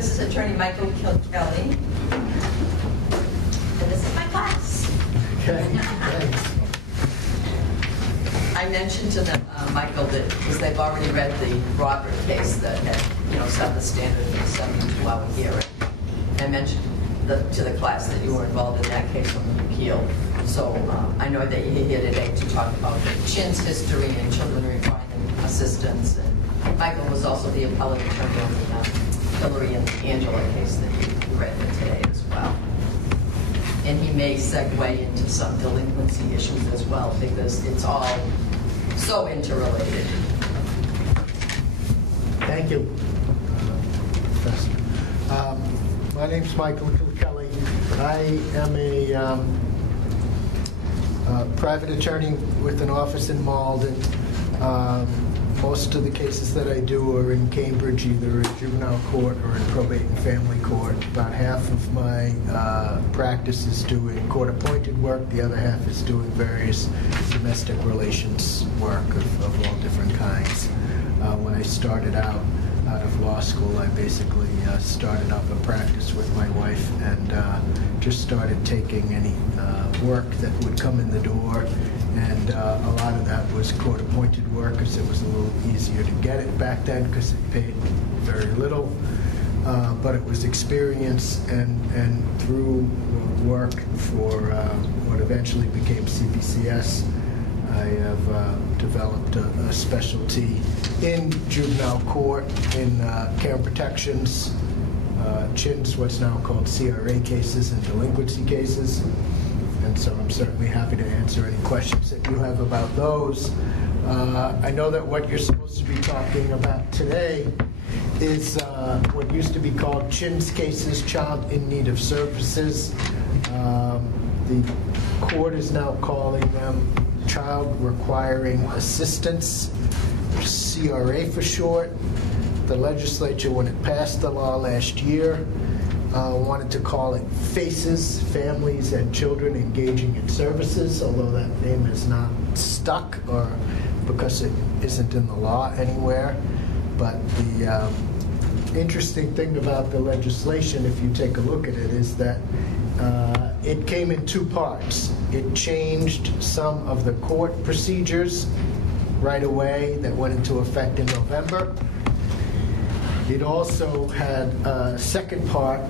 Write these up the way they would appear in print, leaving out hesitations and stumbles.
this is Attorney Michael Kelly, and this is my class. Okay, thanks. I mentioned to them, Michael, that because they've already read the Robert case that had, set the standard for the 72-hour hearing. I mentioned to the class that you were involved in that case on the appeal. So I know that you're here today to talk about Chin's history and children requiring assistance. And Michael was also the appellate attorney on the Hillary and Angela case that you read for today as well. And he may segue into some delinquency issues as well, because it's all so interrelated. Thank you, Professor. My name's Michael Kelly. I am a private attorney with an office in Malden. Most of the cases that I do are in Cambridge, either in juvenile court or in probate and family court. About half of my practice is doing court-appointed work. The other half is doing various domestic relations work of all different kinds. When I started out of law school, I basically started up a practice with my wife and just started taking any work that would come in the door. And a lot of that was court-appointed work, because it was a little easier to get it back then, because it paid very little. But it was experience, and through work for what eventually became CPCS, I have developed a specialty in juvenile court, in care and protections, Chin's what's now called CRA cases and delinquency cases. And so I'm certainly happy to answer any questions that you have about those. I know that what you're supposed to be talking about today is what used to be called Chin's cases, child in need of services. The court is now calling them child requiring assistance, CRA for short. The legislature, when it passed the law last year, wanted to call it FACES, Families and Children Engaging in Services, although that name is not stuck, or because it isn't in the law anywhere. But the interesting thing about the legislation, if you take a look at it, is that it came in two parts. It changed some of the court procedures right away that went into effect in November. It also had a second part,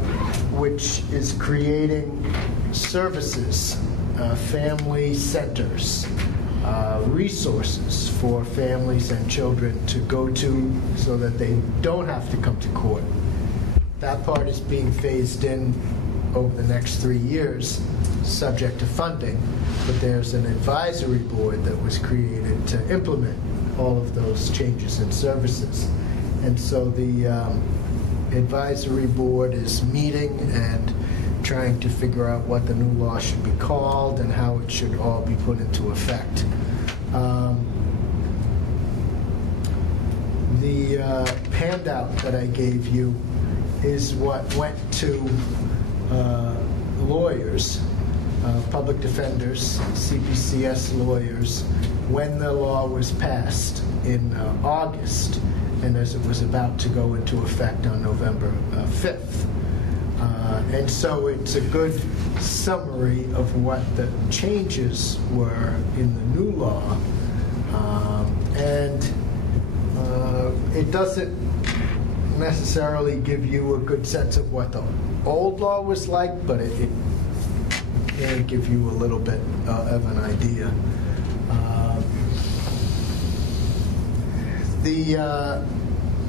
which is creating services, family centers, resources for families and children to go to so that they don't have to come to court. That part is being phased in over the next 3 years, subject to funding, but there's an advisory board that was created to implement all of those changes in services. And so the advisory board is meeting and trying to figure out what the new law should be called and how it should all be put into effect. The handout that I gave you is what went to lawyers, public defenders, CPCS lawyers, when the law was passed in August, and as it was about to go into effect on November 5th. And so it's a good summary of what the changes were in the new law. And it doesn't necessarily give you a good sense of what the old law was like, but it can give you a little bit of an idea. The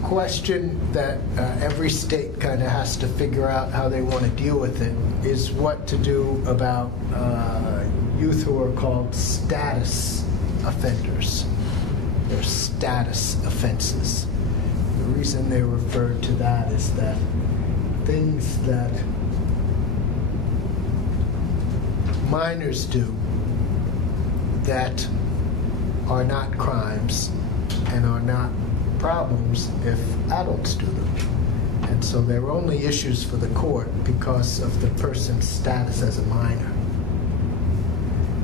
question that every state kind of has to figure out how they want to deal with it is what to do about youth who are called status offenders. They're status offenses. The reason they're referred to that is that things that minors do that are not crimes and are not problems if adults do them. And so they're only issues for the court because of the person's status as a minor.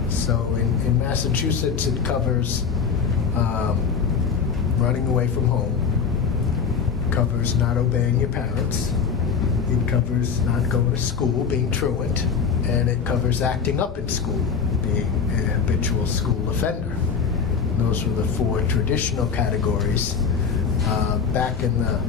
So in Massachusetts, it covers running away from home, covers not obeying your parents, covers not going to school, being truant, and it covers acting up in school, being a habitual school offender. Those were the four traditional categories. Back in the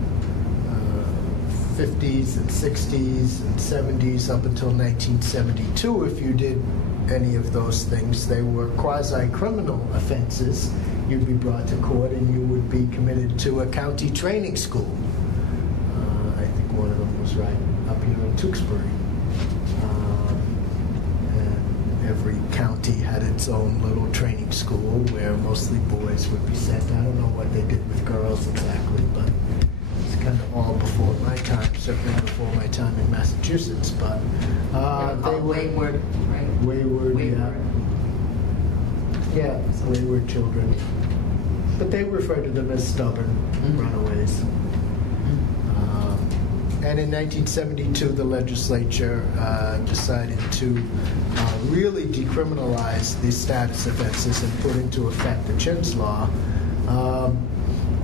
50s and 60s and 70s up until 1972, if you did any of those things, they were quasi-criminal offenses. You'd be brought to court and you would be committed to a county training school. I think one of them was right up here in Tewksbury. And every county had its own little training school where mostly boys would be sent. I don't know what they did with girls exactly, but it's kind of all before my time, certainly before my time in Massachusetts. But they were wayward, right? Wayward, Wayward. yeah, wayward children. But they refer to them as stubborn runaways. And in 1972, the legislature decided to really decriminalize these status offenses and put into effect the Chins Law,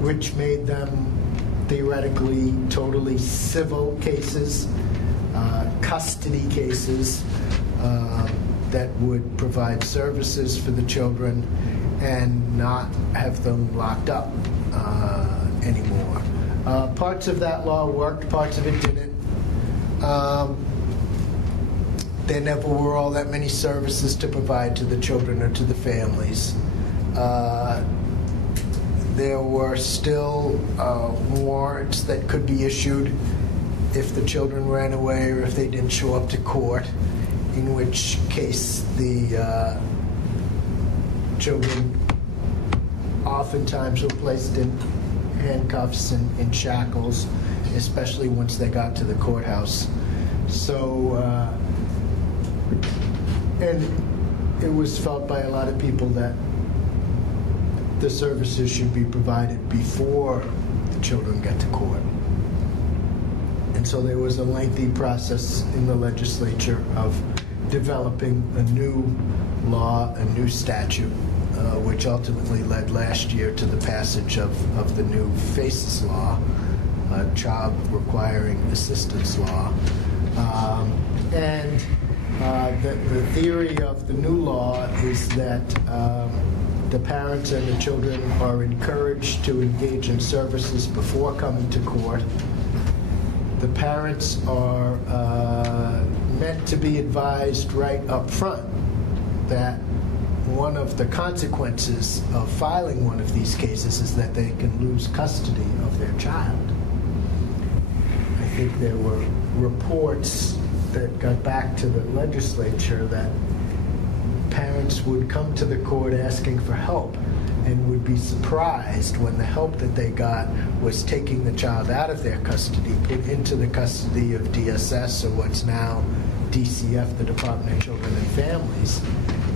which made them theoretically totally civil cases, custody cases that would provide services for the children and not have them locked up anymore. Parts of that law worked, parts of it didn't. There never were all that many services to provide to the children or to the families. There were still warrants that could be issued if the children ran away or if they didn't show up to court, in which case the children oftentimes were placed in handcuffs and in shackles, especially once they got to the courthouse. So, and it was felt by a lot of people that the services should be provided before the children get to court. And so there was a lengthy process in the legislature of developing a new law, a new statute, which ultimately led last year to the passage of the new FACES law, Child Requiring Assistance Law. And the theory of the new law is that the parents and the children are encouraged to engage in services before coming to court. The parents are meant to be advised right up front that one of the consequences of filing one of these cases is that they can lose custody of their child. I think there were reports that got back to the legislature that parents would come to the court asking for help and would be surprised when the help that they got was taking the child out of their custody, put into the custody of DSS, or what's now DCF, the Department of Children and Families,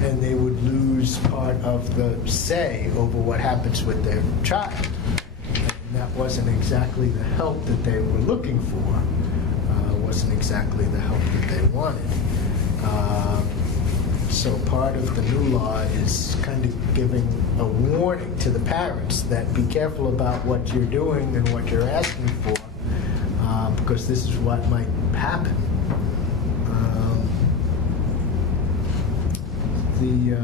and they would lose part of the say over what happens with their child. And that wasn't exactly the help that they were looking for, wasn't exactly the help that they wanted. So part of the new law is kind of giving a warning to the parents that be careful about what you're doing and what you're asking for, because this is what might happen. The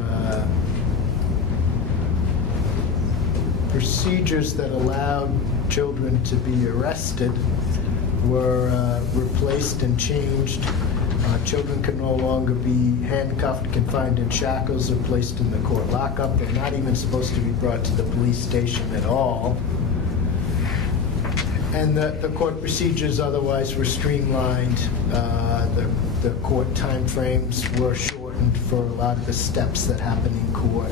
procedures that allowed children to be arrested were replaced and changed. Children can no longer be handcuffed, confined in shackles, or placed in the court lockup. They're not even supposed to be brought to the police station at all. And the court procedures otherwise were streamlined. The court timeframes were shortened for a lot of the steps that happen in court.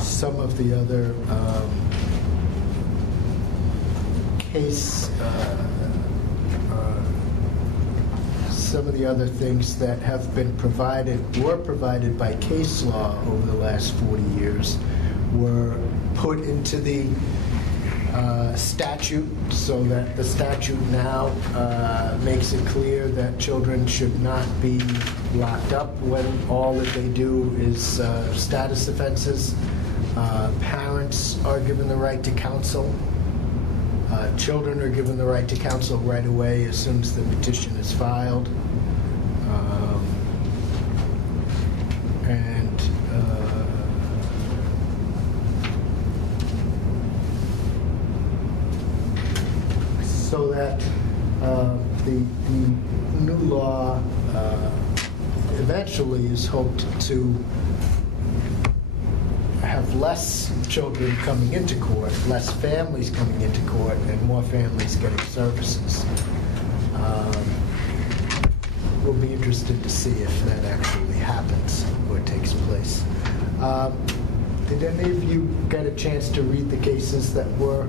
Some of the other some of the other things that have been were provided by case law over the last 40 years were put into the statute, so that the statute now makes it clear that children should not be locked up when all that they do is status offenses. Parents are given the right to counsel. Children are given the right to counsel right away as soon as the petition is filed. So that the new law eventually is hoped to have less children coming into court, less families coming into court, and more families getting services. We'll be interested to see if that actually happens or takes place. Did any of you get a chance to read the cases that were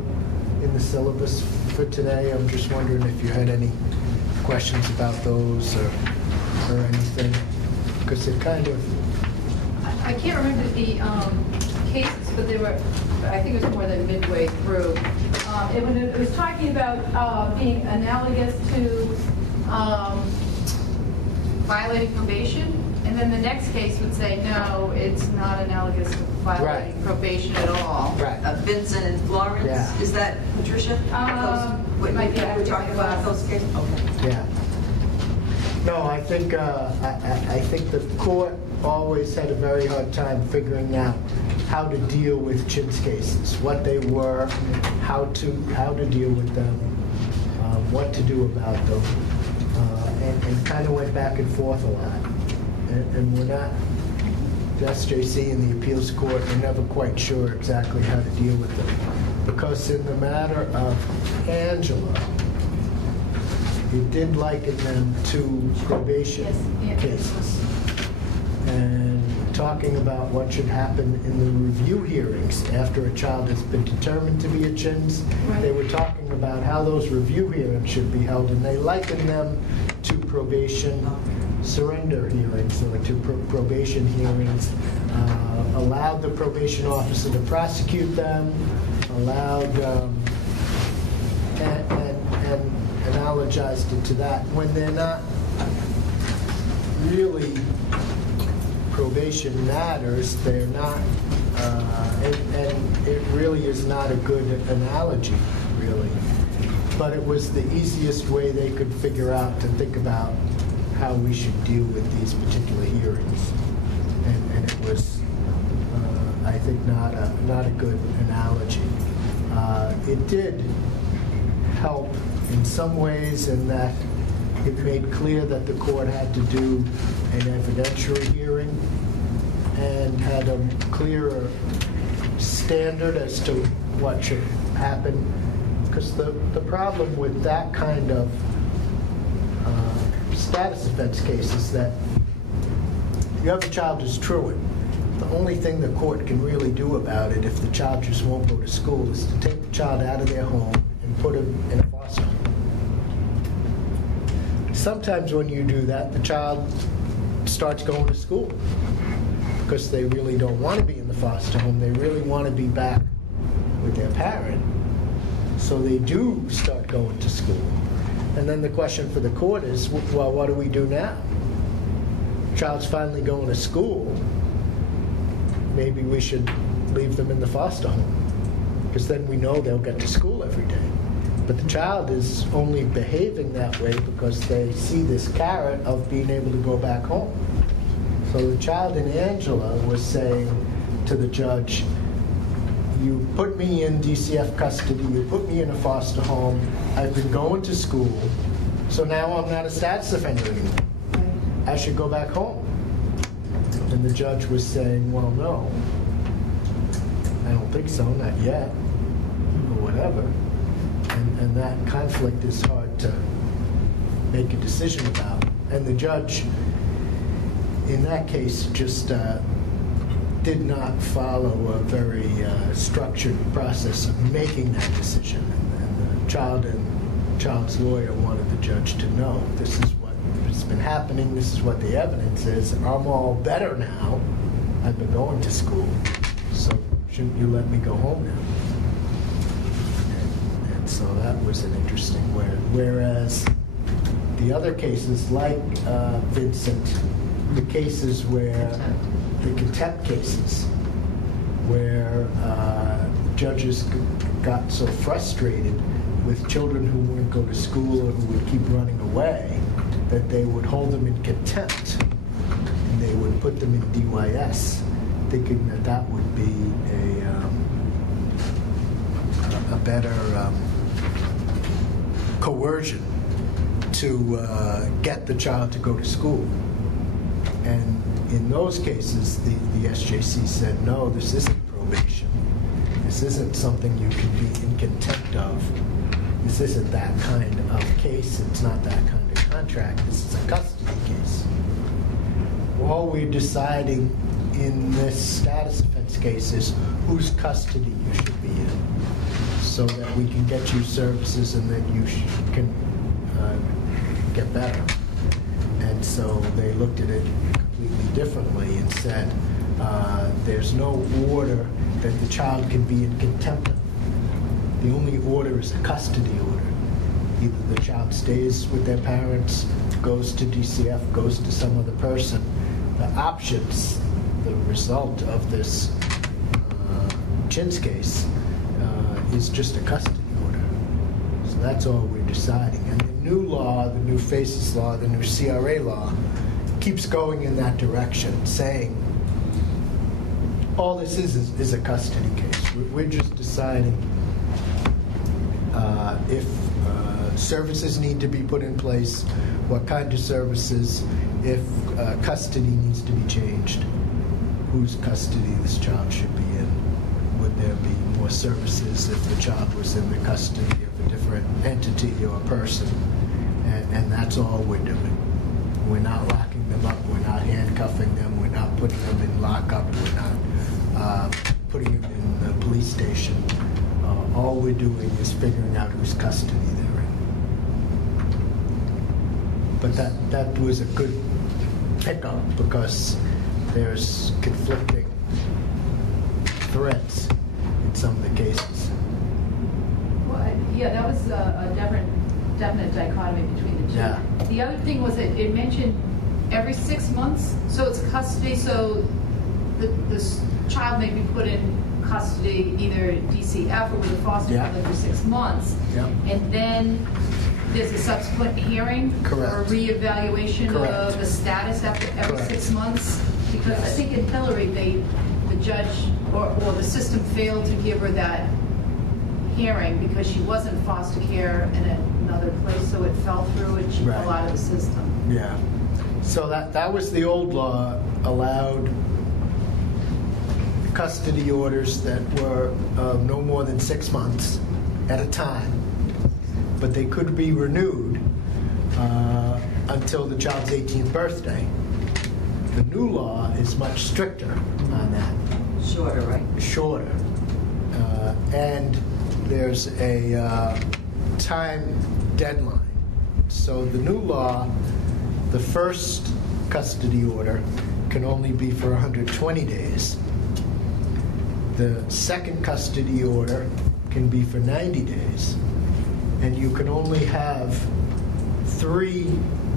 in the syllabus for today? I'm just wondering if you had any questions about those or anything, because it kind of... I can't remember the cases, but they were, I think it was more than midway through. It was talking about being analogous to violating probation, and then the next case would say, no, it's not analogous to violating probation at all. Right. Vincent and Florence, Yeah. Is that Patricia? It might be. We're talking about those cases? Okay. Yeah. No, I think I think the court always had a very hard time figuring out how to deal with Chin's cases, what they were, how to deal with them, what to do about them, and kind of went back and forth a lot. And we're not, the SJC and the appeals court are never quite sure exactly how to deal with them. Because in the matter of Angela, it did liken them to probation cases. And talking about what should happen in the review hearings after a child has been determined to be a Chins, they were talking about how those review hearings should be held, and they likened them to probation surrender hearings, or to probation hearings, allowed the probation officer to prosecute them, allowed and analogized it to that when they're not really probation matters. They're not, and it really is not a good analogy, really. But it was the easiest way they could figure out to think about how we should deal with these particular hearings, and it was, I think, not a good analogy. It did help in some ways in that it made clear that the court had to do an evidentiary hearing and had a clearer standard as to what should happen. Because the problem with that kind of status offense case is that you have a child who's truant. The only thing the court can really do about it, if the child just won't go to school, is to take the child out of their home and put him in a foster home. Sometimes when you do that, the child starts going to school because they really don't want to be in the foster home. They really want to be back with their parent. So they do start going to school. And then the question for the court is, well, what do we do now? Child's finally going to school. Maybe we should leave them in the foster home, because then we know they'll get to school every day. But the child is only behaving that way because they see this carrot of being able to go back home. So the child in Angela was saying to the judge, you put me in DCF custody, you put me in a foster home, I've been going to school, so now I'm not a status offender anymore. I should go back home. And the judge was saying, well, no, I don't think so, not yet, or whatever. And that conflict is hard to make a decision about. And the judge, in that case, just did not follow a very structured process of making that decision. And the child and child's lawyer wanted the judge to know, this is what has been happening, this is what the evidence is, I'm all better now, I've been going to school, so shouldn't you let me go home now? And so that was an interesting whereas the other cases, like Vincent, the cases where the contempt cases, where judges got so frustrated with children who wouldn't go to school or who would keep running away that they would hold them in contempt and they would put them in DYS, thinking that that would be a better coercion to get the child to go to school. And in those cases, the SJC said, no, this isn't probation. This isn't something you can be in contempt of. This isn't that kind of case. It's not that kind of contract. This is a custody case. All we're deciding in this status offense case is whose custody you should be in, so that we can get you services and that you can get better. And so they looked at it completely differently and said, there's no order that the child can be in contempt of. The only order is a custody order. Either the child stays with their parents, goes to DCF, goes to some other person. The options, the result of this Chin's case is just a custody order. So that's all we're deciding. And the new law, the new FACES law, the new CRA law, keeps going in that direction, saying all this is a custody case. We're just deciding if services need to be put in place, what kind of services, if custody needs to be changed, whose custody this child should be in. Would there be more services if the child was in the custody of a different entity or person? And that's all we're doing. We're not locking them up. We're not handcuffing them. We're not putting them in lockup. We're not putting them in the police station. All we're doing is figuring out whose custody they're in. But that was a good pickup because there's conflicting threats in some of the cases. Well, yeah, that was a definite dichotomy between the two. Yeah. The other thing was that it mentioned every 6 months, so it's custody, so this child may be put in custody, either DCF or with a foster Yeah. family for 6 months. Yeah. And then there's a subsequent hearing Correct. or a reevaluation Correct. of the status after every Correct. 6 months. Because I think in Hillary, the judge or the system failed to give her that hearing because she was in foster care in another place, so it fell through and she Right. fell out of the system. Yeah. So that was the old law, allowed custody orders that were no more than 6 months at a time, but they could be renewed until the child's 18th birthday. The new law is much stricter on that. Shorter, right? Shorter. And there's a time deadline. So the new law, the first custody order can only be for 120 days. The second custody order can be for 90 days. And you can only have 3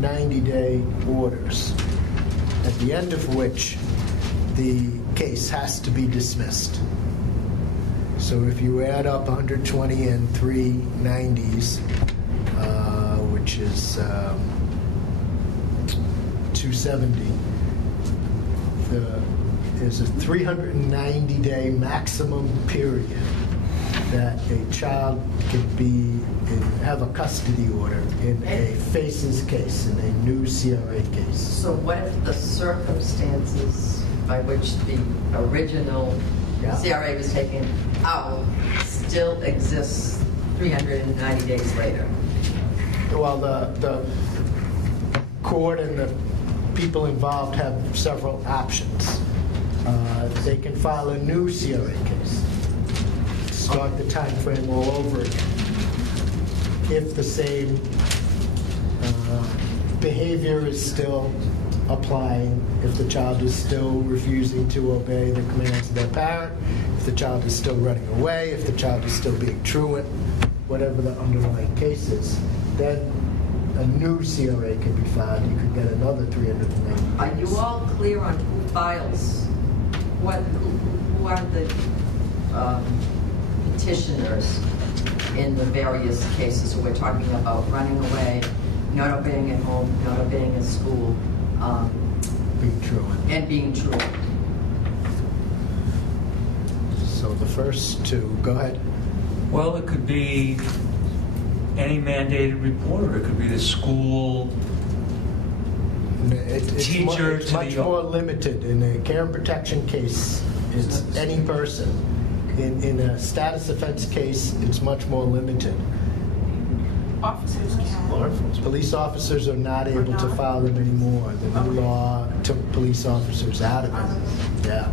90-day orders, at the end of which the case has to be dismissed. So if you add up 120 and 3 90s, which is 270, there's a 390-day maximum period that a child can have a custody order in a FACES case, in a new CRA case. So what if the circumstances by which the original CRA was taken out still exists 390 days later? Well, the court and the people involved have several options. They can file a new CRA case, start the time frame all over again. If the same behavior is still applying, if the child is still refusing to obey the commands of their parent, if the child is still running away, if the child is still being truant, whatever the underlying case is, then a new CRA can be filed. You could get another 390 days. Are you all clear on who files? Who who are the petitioners in the various cases? So we're talking about running away, not obeying at home, not obeying at school, Being truant. and being truant. So the first two, go ahead. Well, it could be any mandated reporter. It could be the school It's teacher it's to much the- more limited. In a care and protection case, it's any person. In a status offense case, it's much more limited. Officers can. Police officers are not able to file them anymore. The new law took police officers out of it. Yeah.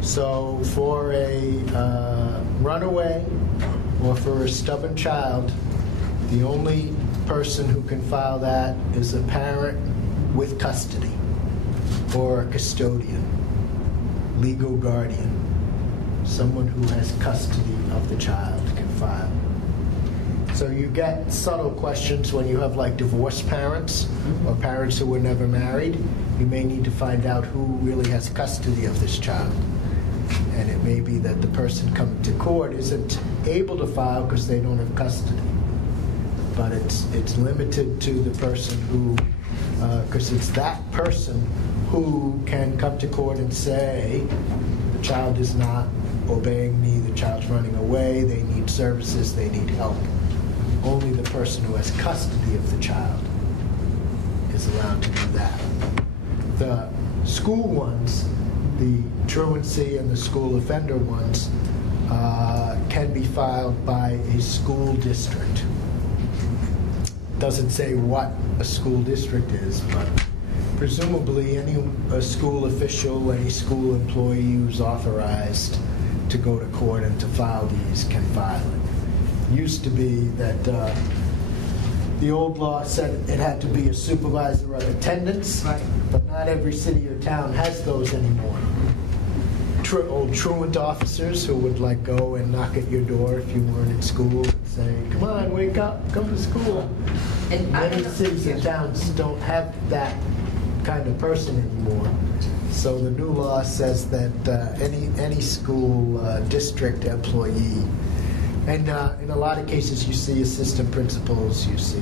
So for a runaway or for a stubborn child, the only person who can file that is a parent with custody or a custodian, legal guardian. Someone who has custody of the child can file. So you get subtle questions when you have like divorced parents or parents who were never married. You may need to find out who really has custody of this child. And it may be that the person coming to court isn't able to file because they don't have custody. But it's limited to the person who, because it's that person who can come to court and say, the child is not obeying me, the child's running away, they need services, they need help. Only the person who has custody of the child is allowed to do that. The school ones, the truancy and the school offender ones, can be filed by a school district. Doesn't say what a school district is, but presumably a school official, any school employee who's authorized to go to court and to file these can file it. Used to be that the old law said it had to be a supervisor of attendance, Right. but not every city or town has those anymore. Old truant officers who would like go and knock at your door if you weren't in school and say, come on, wake up, come to school. And I Many don't know- cities and towns don't have that kind of person anymore. So the new law says that any school district employee, and in a lot of cases you see assistant principals, you see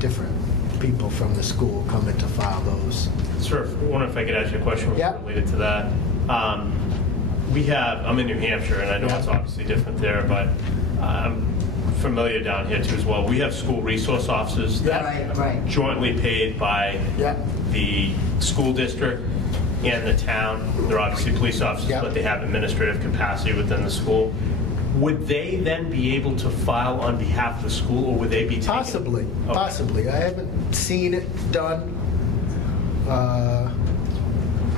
different people from the school coming to file those. Sir, I wonder if I could ask you a question Yeah. related to that. I'm in New Hampshire, and I know Yeah. it's obviously different there, but I'm familiar down here too as well. We have school resource officers that Right, right. jointly paid by Yeah. the school district and the town. They're obviously police officers, Yeah. but they have administrative capacity within the school. Would they then be able to file on behalf of the school, or would they be taking? Possibly, Okay. possibly. I haven't seen it done.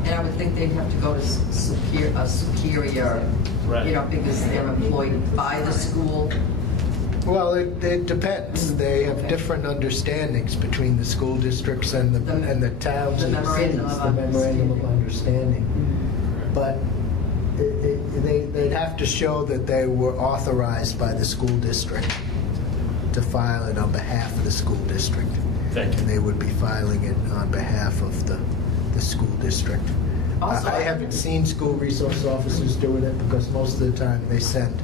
And I would think they'd have to go to a superior, Right. because they're employed by the school. Well, it depends. They have different understandings between the school districts and the towns The and the cities. memorandum of The memorandum of understanding. understanding. But they'd have to show that they were authorized by the school district to file it on behalf of the school district. Thank you. And they would be filing it on behalf of the school district. Also, I haven't seen school resource officers doing it because most of the time they send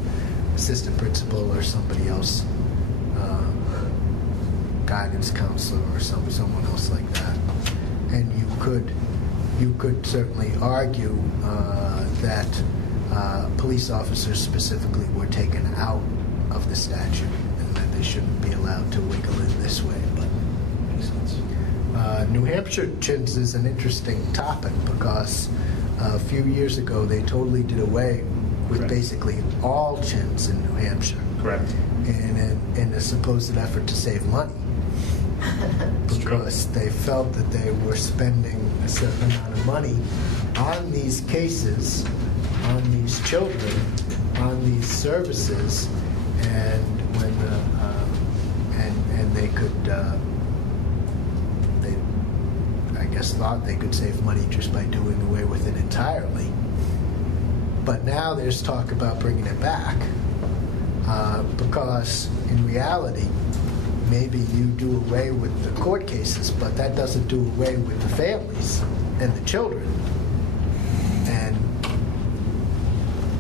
assistant principal or somebody else, guidance counselor or someone else like that. And you could certainly argue that police officers specifically were taken out of the statute and that they shouldn't be allowed to wiggle in this way. But Makes sense. New Hampshire chins is an interesting topic because a few years ago they totally did away with Correct. basically all chins in New Hampshire Correct. in a supposed effort to save money. It's true. Because they felt that they were spending a certain amount of money on these cases, on these children, on these services, and when and they could they I guess thought they could save money just by doing away with it entirely. But now there's talk about bringing it back because in reality, maybe you do away with the court cases, but that doesn't do away with the families and the children. And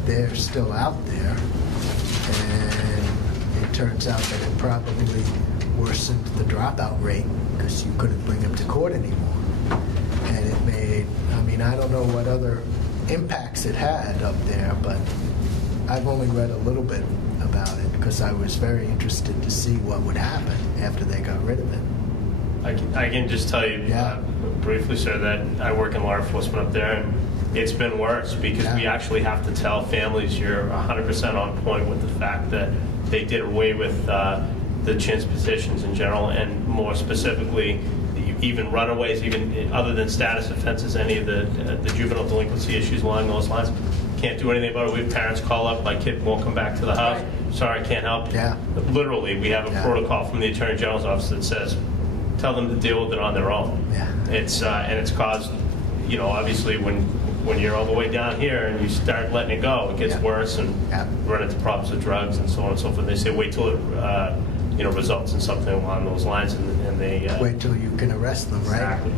they're still out there. And it turns out that it probably worsened the dropout rate because you couldn't bring them to court anymore. And it made, I mean, I don't know what other impacts it had up there, but I've only read a little bit about it because I was very interested to see what would happen after they got rid of it. I can just tell you briefly, sir, that I work in law enforcement up there, and it's been worse because we actually have to tell families you're 100% on point with the fact that they did away with the chintz petitions in general, and more specifically, even runaways, even other than status offenses, any of the juvenile delinquency issues along those lines. Can't do anything about it. We have parents call up, my kid won't come back to the house. Sorry, I can't help. Yeah. Literally, we have a protocol from the Attorney General's office that says, tell them to deal with it on their own. Yeah. It's and it's caused, obviously when you're all the way down here and you start letting it go, it gets worse and run into problems with drugs and so on and so forth. They say wait till it results in something along those lines, and they wait till you can arrest them, right? Exactly.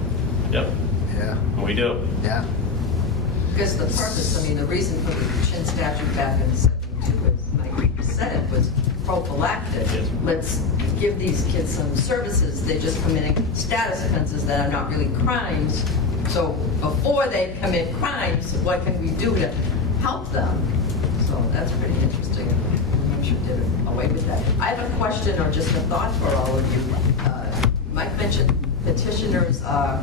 Yep. Yeah. We do. Yeah. Because the purpose, I mean, the reason for the chin statute back in 72, as Mike said, it was prophylactic. Yes. Let's give these kids some services. They're just committing status offenses that are not really crimes. So before they commit crimes, what can we do to help them? So that's pretty interesting. New Hampshire did away with that. I have a question or just a thought for all of you. Mike mentioned petitioners are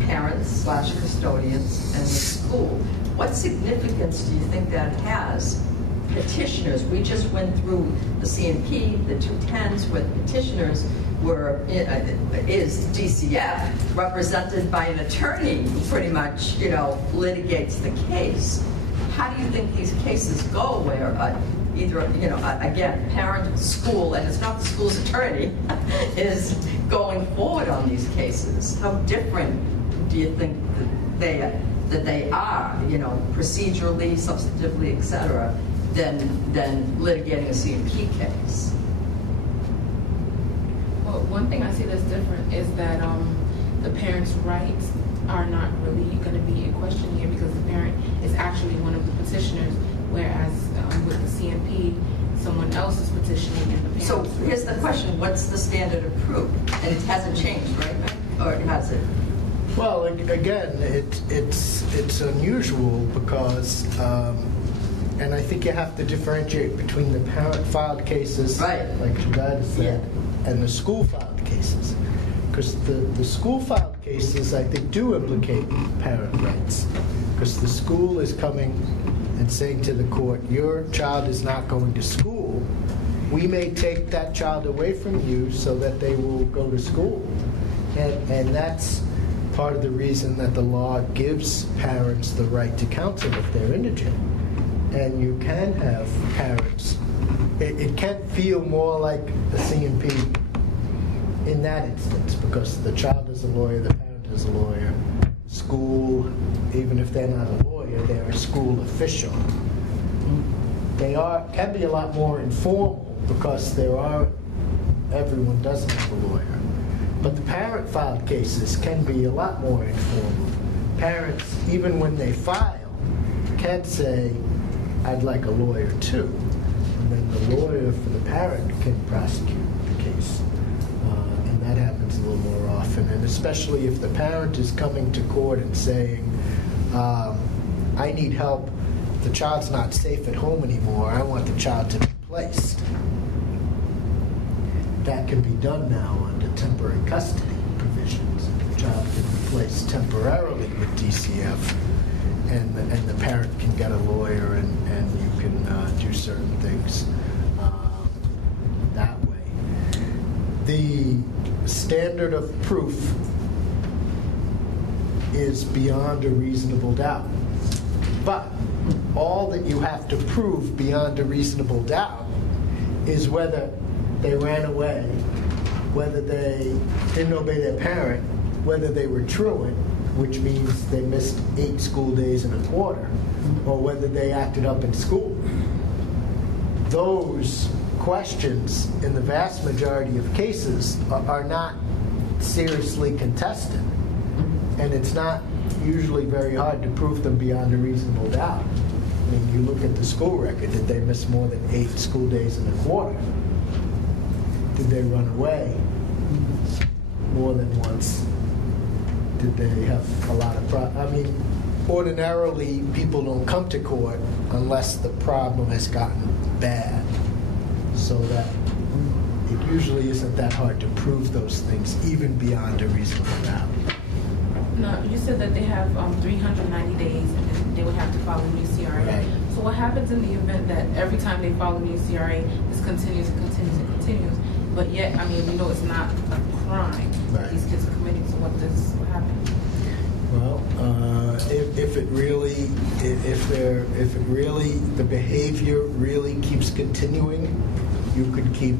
parents/custodians and the school. What significance do you think that has? Petitioners, we just went through the CMP, the 210s, where the petitioners is DCF, represented by an attorney who pretty much, litigates the case. How do you think these cases go where either, again, parent, school, and it's not the school's attorney, is going forward on these cases? How different do you think that they are, procedurally, substantively, et cetera, than litigating a CMP case? Well, one thing I see that's different is that the parent's rights are not really going to be in question here because the parent is actually one of the petitioners, whereas with the CMP, someone else is petitioning and the parent. So here's the question: what's the standard of proof? And it hasn't changed, right, Mike? Or has it? Well, again, it's unusual because, and I think you have to differentiate between the parent-filed cases, right, like Jabad said, and the school-filed cases. Because the school-filed cases, I think, do implicate parent rights. Because the school is coming and saying to the court, your child is not going to school. We may take that child away from you so that they will go to school. And that's part of the reason that the law gives parents the right to counsel if they're indigent. And you can have parents. It can feel more like a CMP in that instance because the child is a lawyer, the parent is a lawyer. School, even if they're not a lawyer, they're a school official. They can be a lot more informal because everyone doesn't have a lawyer. But the parent-filed cases can be a lot more informal. Parents, even when they file, can say, I'd like a lawyer too. And then the lawyer for the parent can prosecute the case. And that happens a little more often. And especially if the parent is coming to court and saying, I need help, the child's not safe at home anymore, I want the child to be placed. That can be done now under temporary custody provisions. The child can be placed temporarily with DCF, and the parent can get a lawyer, and you can do certain things that way. The standard of proof is beyond a reasonable doubt. But all that you have to prove beyond a reasonable doubt is whether they ran away, whether they didn't obey their parent, whether they were truant, which means they missed 8 school days in a quarter, or whether they acted up in school. Those questions, in the vast majority of cases, are not seriously contested. And it's not usually very hard to prove them beyond a reasonable doubt. I mean, you look at the school record, did they miss more than 8 school days in a quarter? Did they run away more than once? Did they have a lot of I mean, ordinarily, people don't come to court unless the problem has gotten bad. So that it usually isn't that hard to prove those things, even beyond a reasonable doubt. No, you said that they have 390 days and then they would have to file a new CRA. Right. So what happens in the event that every time they file a new CRA, this continues and continues and continues, but yet, I mean, we know it's not a crime that Right. these kids are committing, so what happens? Well, if the behavior really keeps continuing, you could keep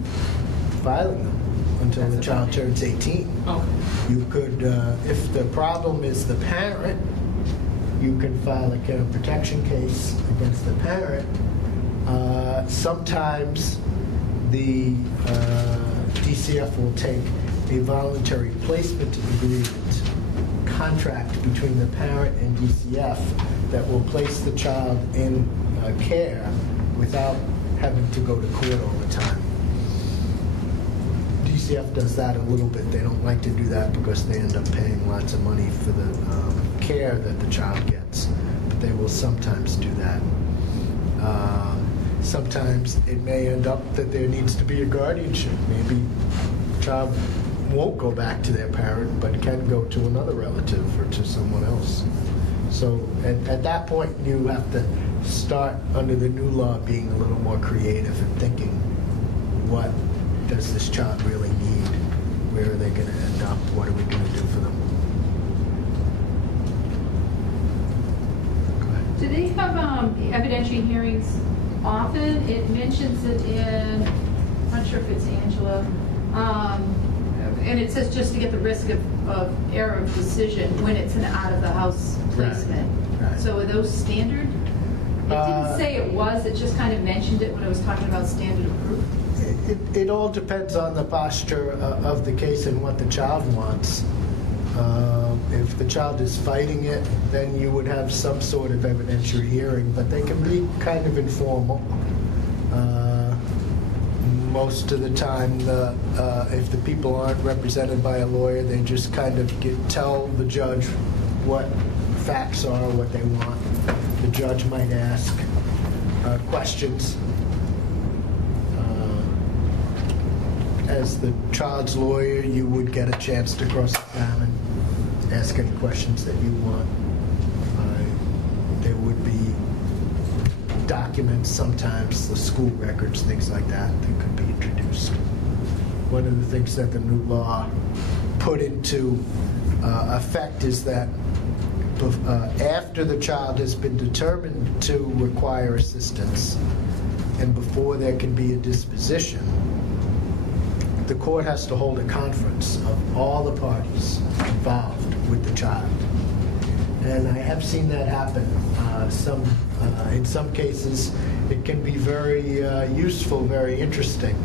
filing them until the child turns 18. Okay. You could, if the problem is the parent, you can file a care and protection case against the parent. Sometimes the DCF will take a voluntary placement agreement contract between the parent and DCF that will place the child in care without having to go to court all the time. DCF does that a little bit. They don't like to do that because they end up paying lots of money for the care that the child gets. But they will sometimes do that. Sometimes it may end up that there needs to be a guardianship. Maybe the child won't go back to their parent, but can go to another relative or to someone else. So at that point, you have to start, under the new law, being a little more creative and thinking, what does this child really need? Where are they going to end up? What are we going to do for them? Go ahead. Do they have evidentiary hearings often? It mentions it in, I'm not sure if it's Angela, and it says just to get the risk of error of decision when it's an out-of-the-house placement. Right. So are those standard? It didn't say it was, it just kind of mentioned it when it was talking about standard of proof. It all depends on the posture of the case and what the child wants. If the child is fighting it, then you would have some sort of evidentiary hearing, but they can be kind of informal. Most of the time, if the people aren't represented by a lawyer, they just kind of tell the judge what facts are, what they want. The judge might ask questions. As the child's lawyer, you would get a chance to cross-examine, ask any questions that you want. There would be documents, sometimes the school records, things like that could be introduced. One of the things that the new law put into effect is that after the child has been determined to require assistance and before there can be a disposition, the court has to hold a conference of all the parties involved with the child. And I have seen that happen. In some cases, it can be very useful, very interesting.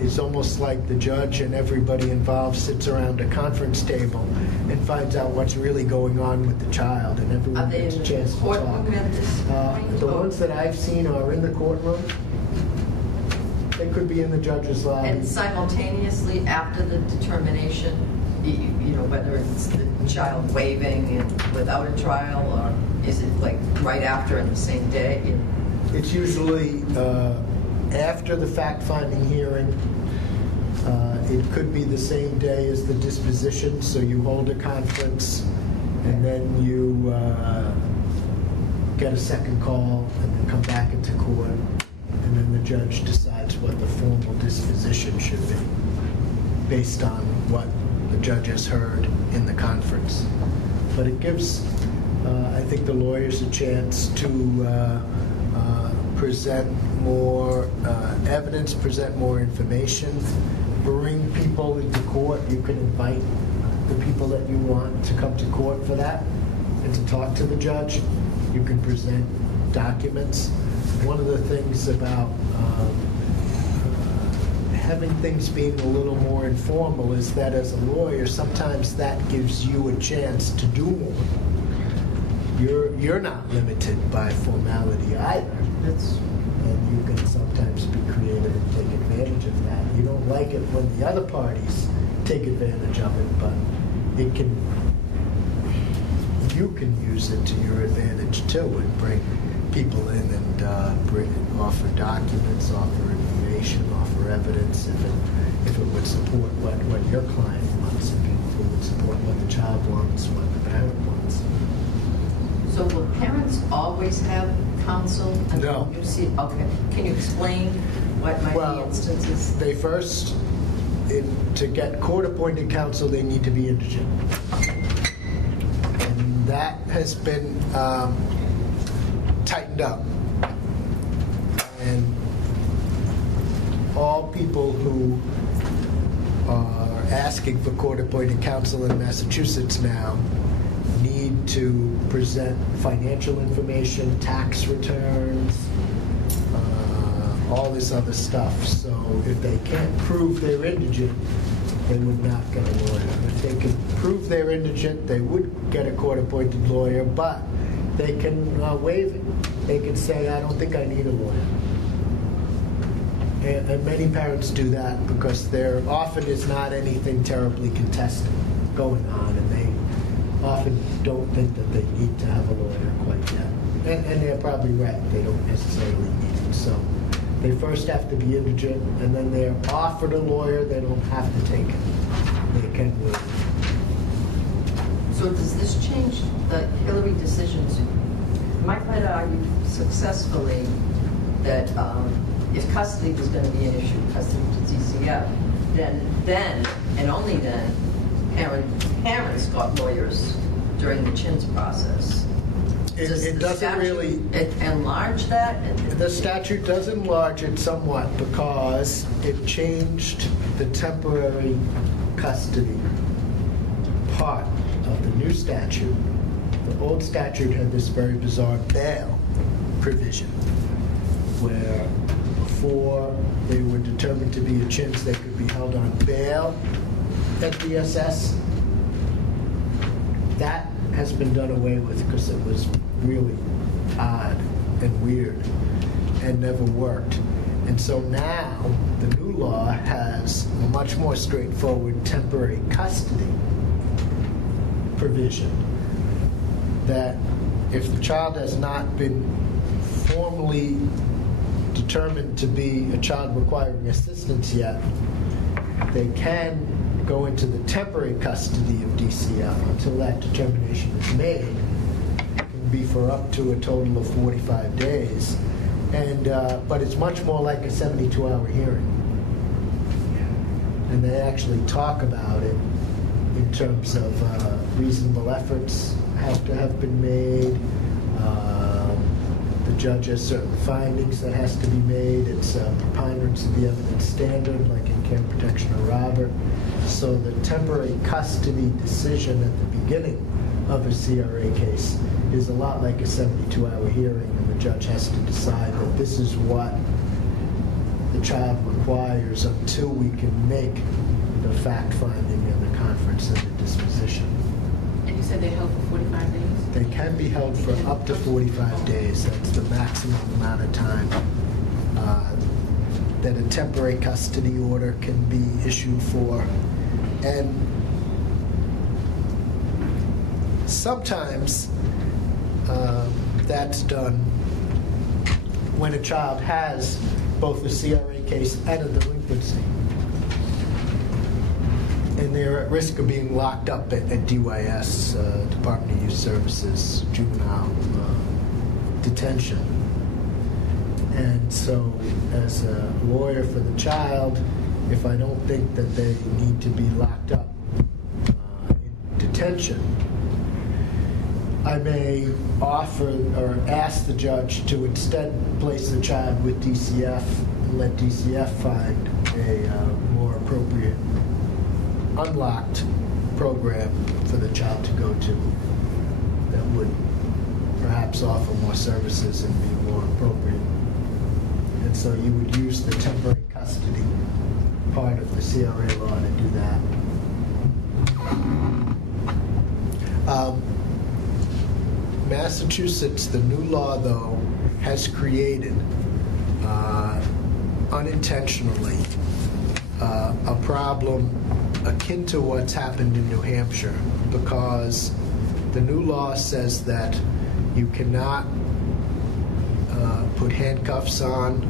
It's almost like the judge and everybody involved sits around a conference table and finds out what's really going on with the child, and everyone gets a chance to talk. The ones that I've seen are in the courtroom. They could be in the judge's lobby. And simultaneously after the determination, you know, whether it's the child waiving without a trial, or is it like right after in the same day? It's usually after the fact-finding hearing. It could be the same day as the disposition, so you hold a conference and then you get a second call and then come back into court, and then the judge decides what the formal disposition should be based on what the judge has heard in the conference. But it gives, I think, the lawyers a chance to present more evidence, present more information, bring people into court. You can invite the people that you want to come to court for that and to talk to the judge. You can present documents. One of the things about having things being a little more informal is that as a lawyer, sometimes that gives you a chance to do more. you're not limited by formality either. That's, And you can sometimes be creative and take advantage of that. You don't like it when the other parties take advantage of it, but you can use it to your advantage too, and bring people in and offer documents, offer information, offer evidence if it would support what your client wants, if it would support what the child wants, what the parent wants. so will parents always have counsel? No. You see, okay. Can you explain what might be instances? They first, to get court-appointed counsel, they need to be indigent. And that has been tightened up. And all people who are asking for court-appointed counsel in Massachusetts now need to present financial information, tax returns, all this other stuff. So if they can't prove they're indigent, they would not get a lawyer. If they could prove they're indigent, they would get a court-appointed lawyer, but they can waive it. They can say, I don't think I need a lawyer. And many parents do that because there often is not anything terribly contested going on, and they often don't think that they need to have a lawyer quite yet. And they're probably right. They don't necessarily need it. So they first have to be indigent, and then they're offered a lawyer. They don't have to take it. They can waive it. So does this change the Hillary decisions? My client argued successfully that if custody was going to be an issue, custody to DCF, then and only then, parents got lawyers during the CHINS process. It doesn't really enlarge that? The statute does enlarge it somewhat because it changed the temporary custody part of the new statute. The old statute had this very bizarre bail provision where before they were determined to be a CHINS, they could be held on bail at DSS. That has been done away with because it was really odd and weird and never worked. And so now the new law has a much more straightforward temporary custody provision that if the child has not been formally determined to be a child requiring assistance yet, they can go into the temporary custody of DCF until that determination is made. It can be for up to a total of 45 days. And but it's much more like a 72-hour hearing. And they actually talk about it in terms of reasonable efforts have to have been made. The judge has certain findings that has to be made. It's preponderance of the evidence standard, like in care protection or robber. So the temporary custody decision at the beginning of a CRA case is a lot like a 72-hour hearing, and the judge has to decide that this is what the child requires until we can make the fact-finding and the conference and the disposition. And you said they're held for 45 days? They can be held for up to 45 days. That's the maximum amount of time that a temporary custody order can be issued for. And sometimes that's done when a child has both a CRA case and a delinquency. And they're at risk of being locked up at DYS, Department of Youth Services, juvenile detention. And so as a lawyer for the child, if I don't think that they need to be locked up in detention, I may offer or ask the judge to instead place the child with DCF and let DCF find a more appropriate unlocked program for the child to go to that would perhaps offer more services and be more appropriate. And so you would use the temporary custody part of the CRA law to do that. Massachusetts, the new law, though, has created, unintentionally, a problem akin to what's happened in New Hampshire, because the new law says that you cannot put handcuffs on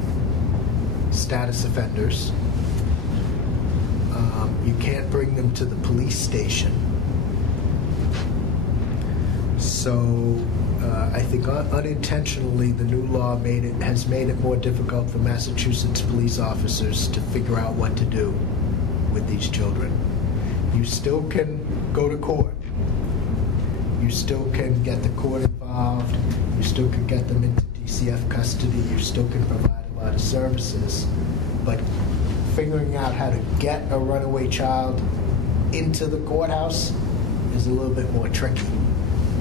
status offenders. You can't bring them to the police station. So I think unintentionally the new law has made it more difficult for Massachusetts police officers to figure out what to do with these children. You still can go to court. You still can get the court involved. You still can get them into DCF custody. You still can provide a lot of services. But figuring out how to get a runaway child into the courthouse is a little bit more tricky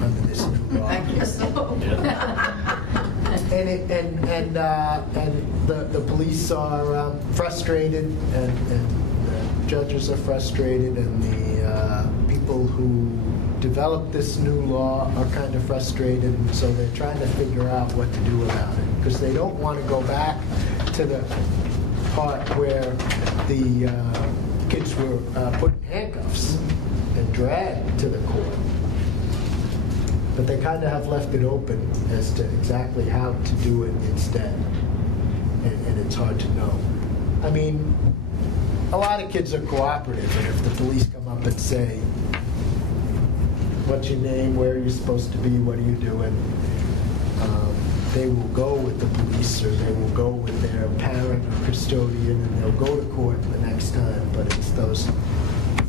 under this new law. I guess so. And the police are frustrated, and the judges are frustrated, and the people who developed this new law are kind of frustrated, and so they're trying to figure out what to do about it, because they don't want to go back to the part where the kids were put in handcuffs and dragged to the court. But they kind of have left it open as to exactly how to do it instead, and it's hard to know. I mean, a lot of kids are cooperative, and if the police come up and say, what's your name, where are you supposed to be, what are you doing, they will go with the police, or they will go with their parent or custodian, and they'll go to court the next time. But it's those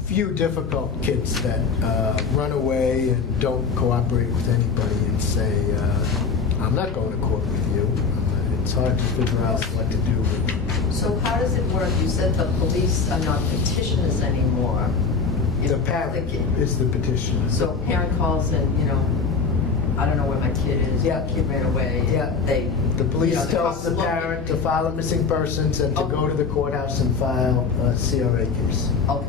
few difficult kids that run away and don't cooperate with anybody and say, I'm not going to court with you. It's hard to figure out what to do with it. So how does it work? You said the police are not petitioners anymore. The parent is the petitioner. So parent calls and, I don't know where my kid is. Yeah. My kid ran away. Yeah. The police tells the parent to file a missing persons and to go to the courthouse and file a CRA case. Okay.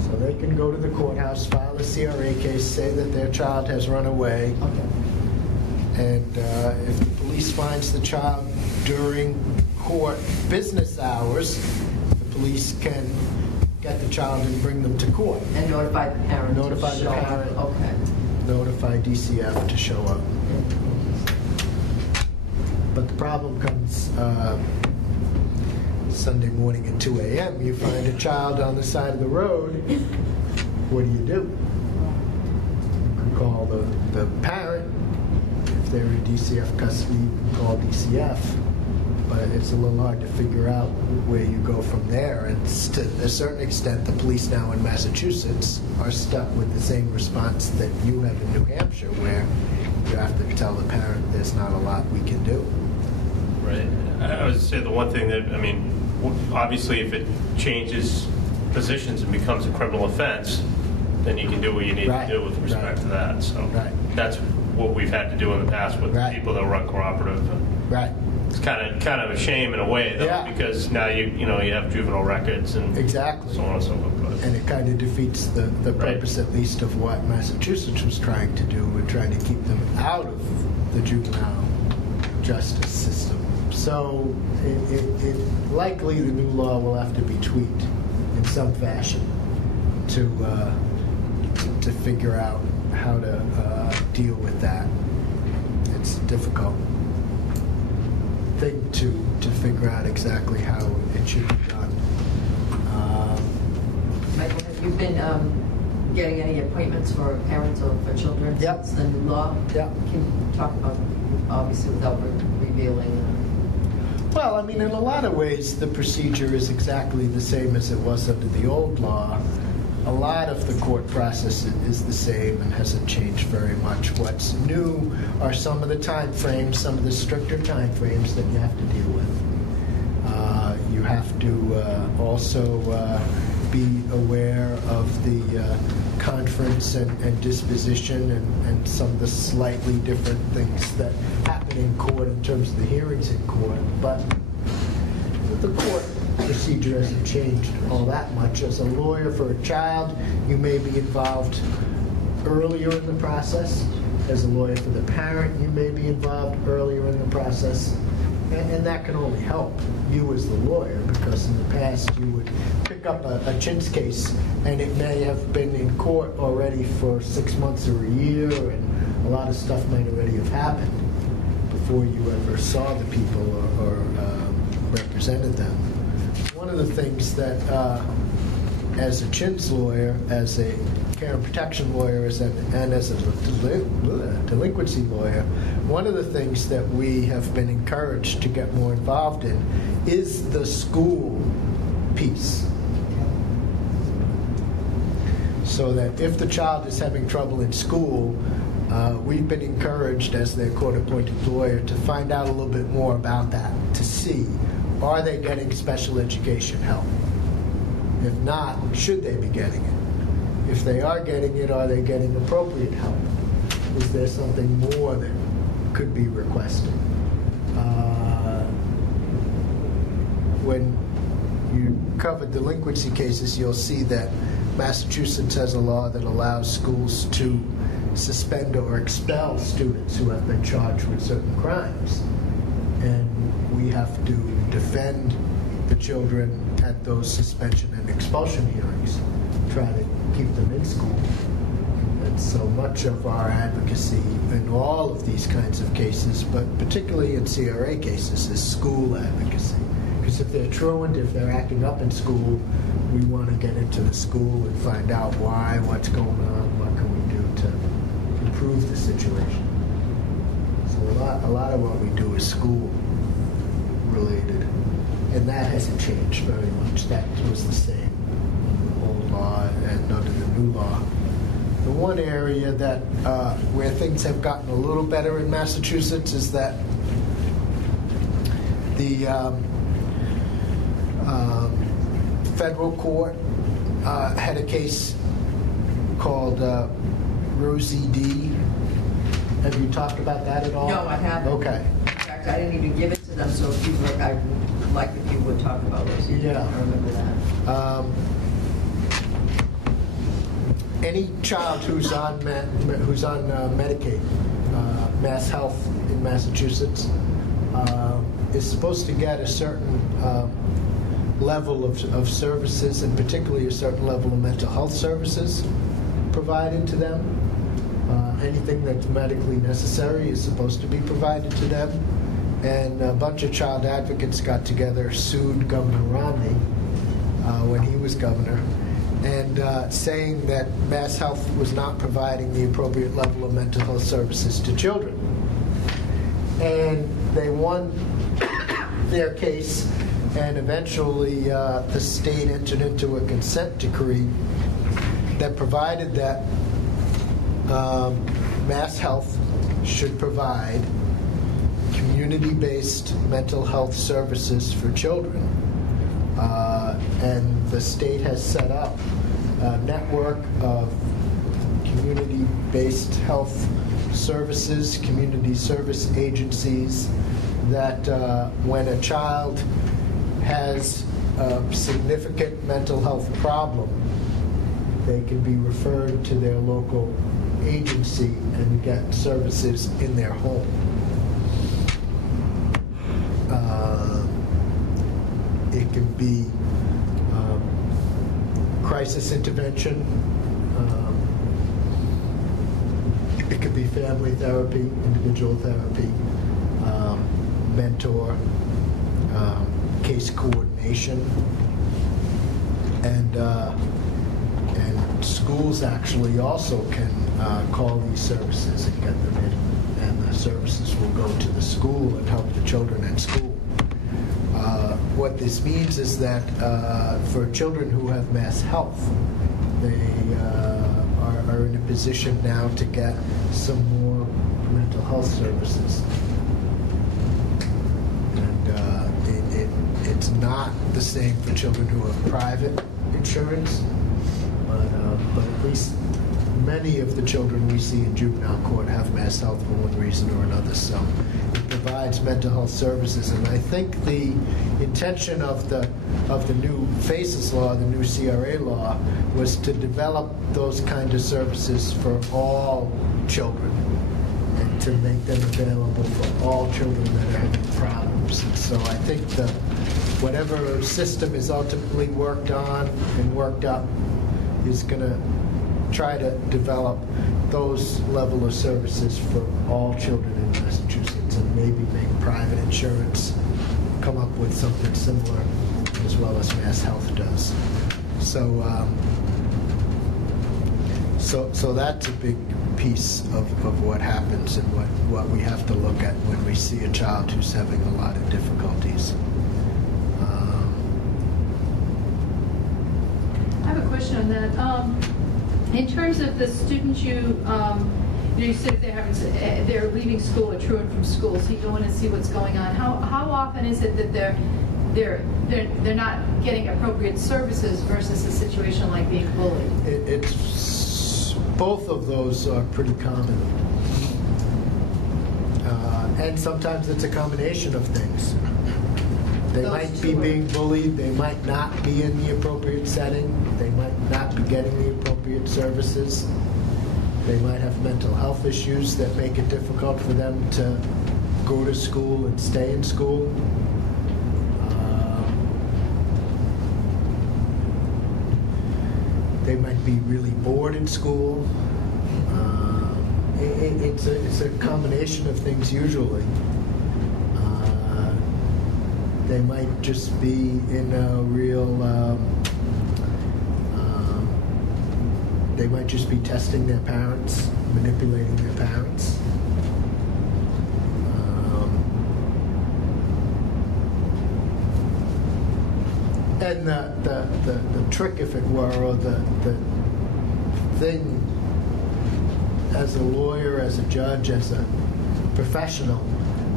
So they can go to the courthouse, file a CRA case, say that their child has run away. Okay. And if the police finds the child during court business hours, the police can get the child and bring them to court. And notify the parent. Notify the parent. Okay. Notify DCF to show up. But the problem comes Sunday morning at 2 a.m. You find a child on the side of the road. What do? You can call the parent. If they're in DCF custody, you can call DCF. But it's a little hard to figure out where you go from there. And to a certain extent, the police now in Massachusetts are stuck with the same response that you have in New Hampshire, where you have to tell the parent there's not a lot we can do. Right. I would say the one thing that, obviously if it changes positions and becomes a criminal offense, then you can do what you need to do with respect to that. So that's what we've had to do in the past with people that run cooperative. Right. It's kind of a shame in a way, though, because now you have juvenile records and so on and so forth. And it kind of defeats the purpose, at least, of what Massachusetts was trying to do. We're trying to keep them out of the juvenile justice system. So it likely the new law will have to be tweaked in some fashion to figure out how to deal with that. It's a difficult thing to figure out exactly how it should be done. Michael, have you been getting any appointments for parents or for children since the new law? Yeah. Can you talk about, obviously without revealing? Well, in a lot of ways, the procedure is exactly the same as it was under the old law. A lot of the court process is the same and hasn't changed very much. What's new are some of the time frames, some of the stricter time frames that you have to deal with. You have to also be aware of the conference and disposition and some of the slightly different things that happen in court in terms of the hearings in court. But the court procedure hasn't changed all that much. As a lawyer for a child, you may be involved earlier in the process As a lawyer for the parent, you may be involved earlier in the process, and that can only help you as the lawyer, because in the past you would pick up a chintz case and it may have been in court already for 6 months or a year, and a lot of stuff might already have happened before you ever saw the people or represented them. One of the things that, as a chintz lawyer, as a care and protection lawyer, and as a delinquency lawyer, one of the things that we have been encouraged to get more involved in is the school piece. So that if the child is having trouble in school, we've been encouraged as their court-appointed lawyer to find out a little bit more about that, to see, are they getting special education help? If not, should they be getting it? If they are getting it, are they getting appropriate help? Is there something more that could be requested? When you cover delinquency cases, you'll see that Massachusetts has a law that allows schools to suspend or expel students who have been charged with certain crimes. And we have to defend the children at those suspension and expulsion hearings, try to keep them in school. And so much of our advocacy in all of these kinds of cases, but particularly in CRA cases, is school advocacy. Because if they're truant, if they're acting up in school, we want to get into the school and find out why, what's going on, what can we do to improve the situation. So a lot of what we do is school related, and that hasn't changed very much. That was the same under the old law and under the new law. The one area that where things have gotten a little better in Massachusetts is that the federal court had a case called Rosie D. Have you talked about that at all? No, I haven't. Okay. In fact, I didn't even give it to them, so if you would, I would like if you would talk about those. Yeah. I remember that. Any child who's on Medicaid, Mass Health in Massachusetts, is supposed to get a certain level of services, and particularly a certain level of mental health services provided to them. Anything that's medically necessary is supposed to be provided to them. And a bunch of child advocates got together, sued Governor Romney when he was governor, and saying that Mass Health was not providing the appropriate level of mental health services to children. And they won their case, and eventually the state entered into a consent decree that provided that Mass Health should provide community-based mental health services for children. And the state has set up a network of community-based health services, community service agencies, that when a child has a significant mental health problem, they can be referred to their local agency and get services in their home. It can be crisis intervention. It could be family therapy, individual therapy, mentor, case coordination, and schools actually also can call these services and get them in, and the services will go to the school and help the children at school. What this means is that for children who have Mass Health, they are in a position now to get some more mental health services. And it's not the same for children who have private insurance, but at least many of the children we see in juvenile court have Mass Health for one reason or another. So it provides mental health services, and I think the intention of the new FACES law, the new CRA law, was to develop those kind of services for all children, to make them available for all children that are having problems. And so I think whatever system is ultimately worked on and worked up is going to try to develop those level of services for all children in Massachusetts, and maybe make private insurance come up with something similar, as well as Mass Health does. So that's a big piece of what happens, and what we have to look at when we see a child who's having a lot of difficulties. I have a question on that. In terms of the students you said they're leaving school or truant from school, so you go in and see what's going on. How often is it that they're not getting appropriate services versus a situation like being bullied? It's both of those are pretty common, and sometimes it's a combination of things. They might be being bullied, they might not be in the appropriate setting, they might not be getting the appropriate services, they might have mental health issues that make it difficult for them to go to school and stay in school. They might be really bored in school. It's a combination of things usually. They might just be in a real, they might just be testing their parents, manipulating their parents. And the trick, if it were, or the thing as a lawyer, as a judge, as a professional,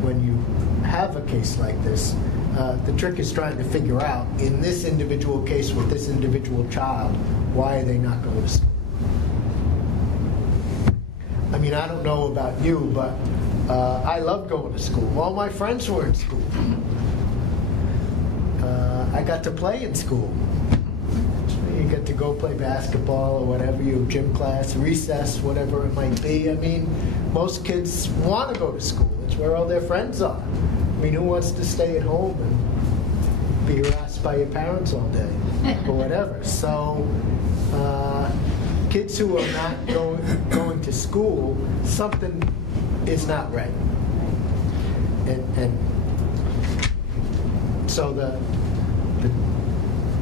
when you have a case like this, the trick is trying to figure out, in this individual case with this individual child, why are they not going to school? I mean, I don't know about you, but I loved going to school. All my friends were in school. I got to play in school. You get to go play basketball or whatever, you gym class, recess, whatever it might be. I mean, most kids want to go to school. It's where all their friends are. I mean, who wants to stay at home and be harassed by your parents all day or whatever? So kids who are not going to school, something is not right. And so the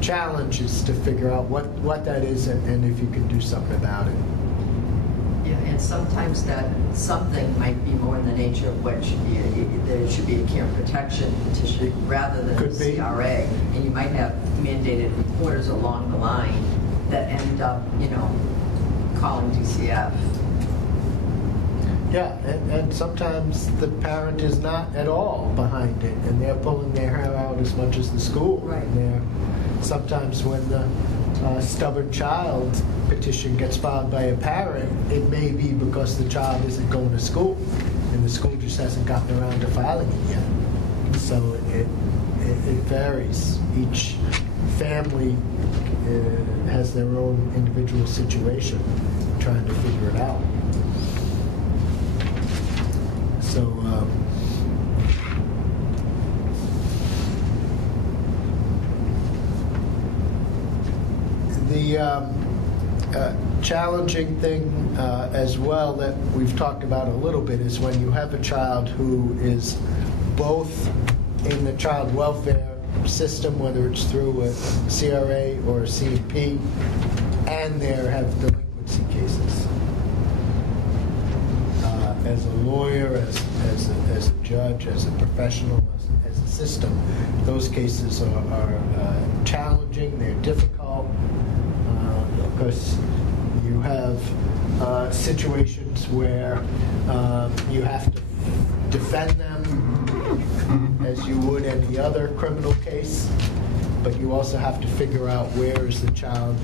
challenge is to figure out what that is and if you can do something about it. Yeah, and sometimes that something might be more in the nature of what should be there should be a care and protection petition rather than Could a be. CRA, and you might have mandated reporters along the line that end up, calling DCF. Yeah, and sometimes the parent is not at all behind it, and they're pulling their hair out as much as the school. Right. And sometimes when the stubborn child petition gets filed by a parent, it may be because the child isn't going to school, and the school just hasn't gotten around to filing it yet. So it varies. Each family has their own individual situation, trying to figure it out. So the challenging thing as well that we've talked about a little bit is when you have a child who is both in the child welfare system, whether it's through a CRA or a CMP, and they have delinquency cases. As a lawyer, as a judge, as a professional, as a system, those cases are challenging, they're difficult, because you have situations where you have to defend them as you would any other criminal case, but you also have to figure out where is the child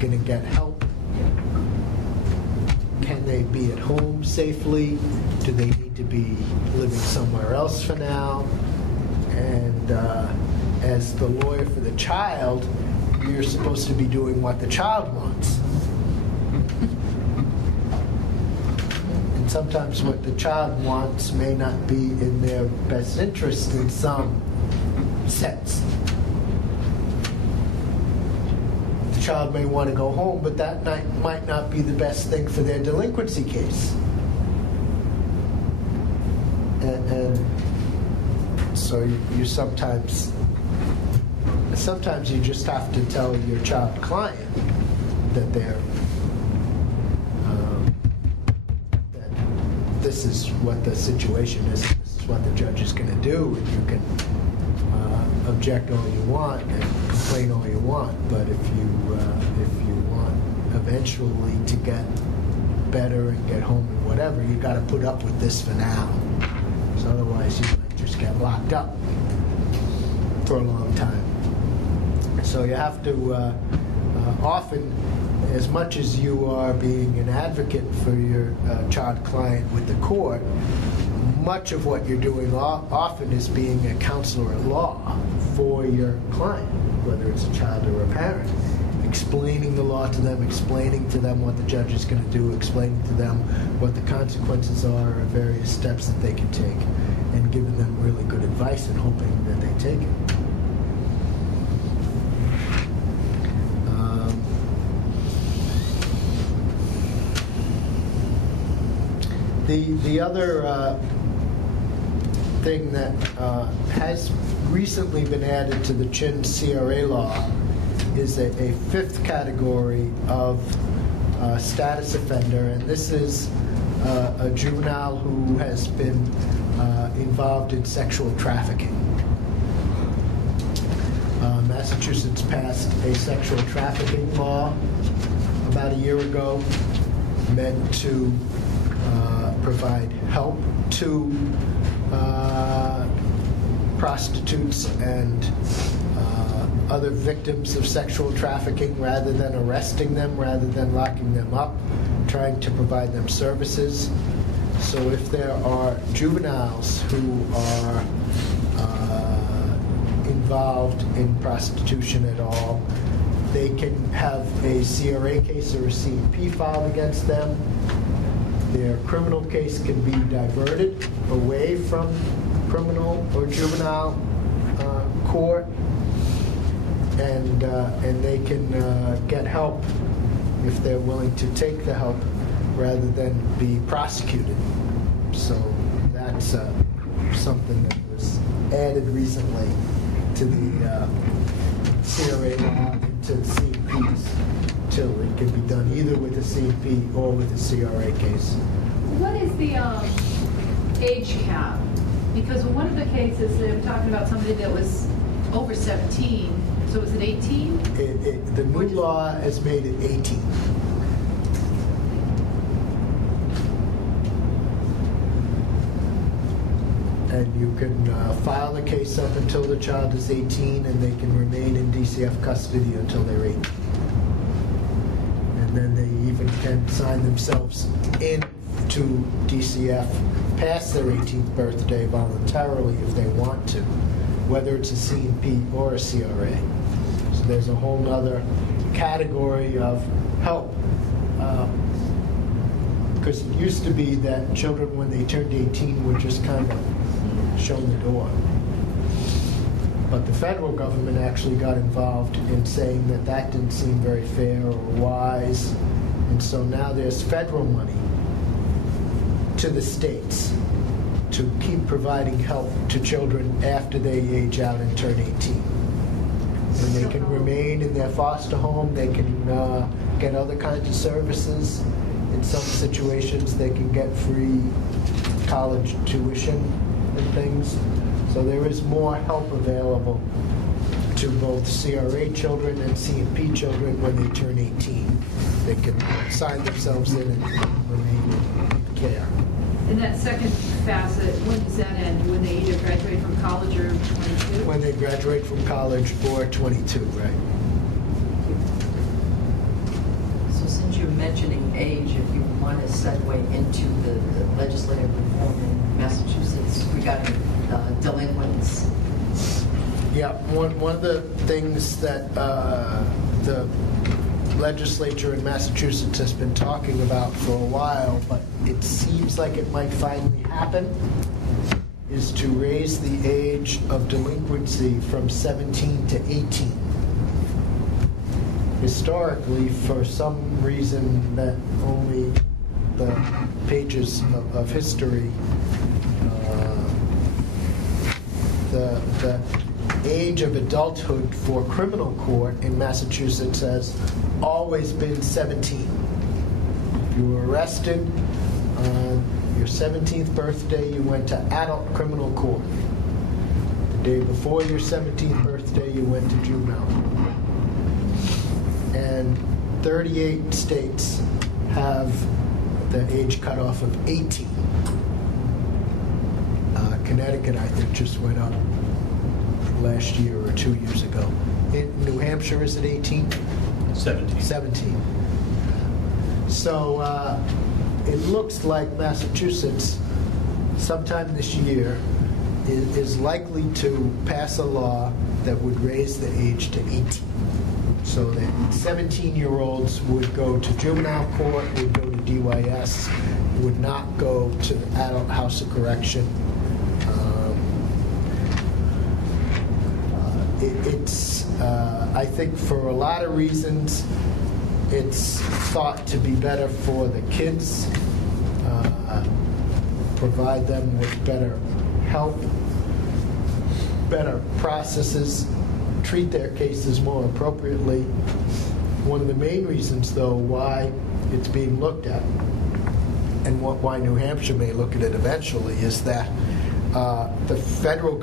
going to get help. Can they be at home safely? Do they need to be living somewhere else for now? And as the lawyer for the child, you're supposed to be doing what the child wants. And And sometimes what the child wants may not be in their best interest in some sense. The child may want to go home, but that might not be the best thing for their delinquency case. And so you sometimes you just have to tell your child client that that this is what the situation is, this is what the judge is going to do, and you can object all you want and complain all you want, but if you want eventually to get better and get home and whatever, you got to put up with this for now. So otherwise you might just get locked up for a long time. So you have to often, as much as you are being an advocate for your child client with the court, much of what you're doing often is being a counselor at law for your client, whether it's a child or a parent, explaining the law to them, explaining to them what the judge is going to do, explaining to them what the consequences are of various steps that they can take, and giving them really good advice and hoping that they take it. The other thing that has recently been added to the Chin CRA law is a fifth category of status offender, and this is a juvenile who has been involved in sexual trafficking. Massachusetts passed a sexual trafficking law about a year ago meant to provide help to prostitutes and other victims of sexual trafficking, rather than arresting them, rather than locking them up, trying to provide them services. So if there are juveniles who are involved in prostitution at all, they can have a CRA case or a C&P filed against them. Their criminal case can be diverted away from criminal or juvenile court, and they can get help if they're willing to take the help rather than be prosecuted. So that's something that was added recently to the CRA law and to the C&Ps. Too. It can be done either with a C&P or with a CRA case. What is the age cap? Because in one of the cases, they were talking about somebody that was over 17. So was it 18? The new law has made it 18. And you can file the case up until the child is 18, and they can remain in DCF custody until they're 18. And then they even can sign themselves in to DCF past their 18th birthday voluntarily if they want to, whether it's a C&P or a CRA. So there's a whole other category of help. Because it used to be that children, when they turned 18, were just kind of shown the door. But the federal government actually got involved in saying that that didn't seem very fair or wise. And so now there's federal money to the states to keep providing help to children after they age out and turn 18. And they can remain in their foster home, they can get other kinds of services. In some situations, they can get free college tuition and things. So there is more help available to both CRA children and C&P children when they turn 18. They can sign themselves in and remain in care. And that second facet, when does that end? When they either graduate from college or 22? When they graduate from college or 22, right? So since you're mentioning age, if you want to segue into the legislative reform in Massachusetts regarding delinquents. Yeah, one of the things that the legislature in Massachusetts has been talking about for a while, but it seems like it might finally happen, is to raise the age of delinquency from 17 to 18. Historically, for some reason that only the pages of history, the age of adulthood for criminal court in Massachusetts has always been 17. If you were arrested on your 17th birthday, you went to adult criminal court. The day before your 17th birthday, you went to juvenile court. And 38 states have the age cutoff of 18. Connecticut, I think, just went up last year or 2 years ago. In New Hampshire, is it 18? 17. 17. So it looks like Massachusetts, sometime this year, is likely to pass a law that would raise the age to 18. So that 17-year-olds would go to juvenile court, would go to DYS, would not go to the adult house of correction. I think for a lot of reasons, it's thought to be better for the kids, provide them with better help, better processes, treat their cases more appropriately. One of the main reasons, though, why it's being looked at, and why New Hampshire may look at it eventually, is that the federal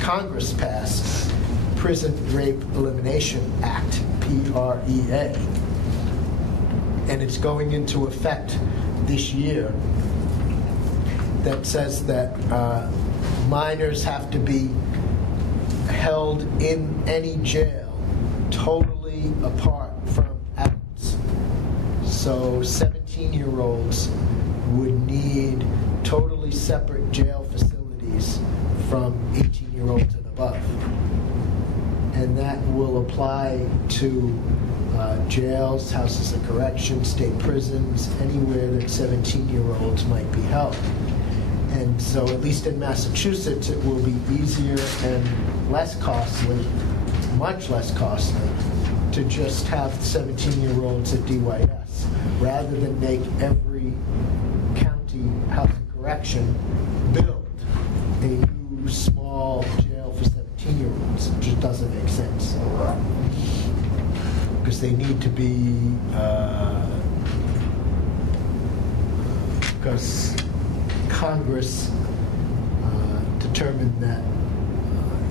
Congress passed Prison Rape Elimination Act, PREA, and it's going into effect this year, that says that minors have to be held in any jail totally apart from adults. So 17-year-olds would need totally separate jail facilities from 18-year-olds and above. And that will apply to jails, houses of correction, state prisons, anywhere that 17-year-olds might be held. And so, at least in Massachusetts, it will be easier and less costly, much less costly, to just have 17-year-olds at DYS, rather than make every county house of correction build a new small jail for 17-year-olds. It just doesn't make sense. Because they need to be, because Congress determined that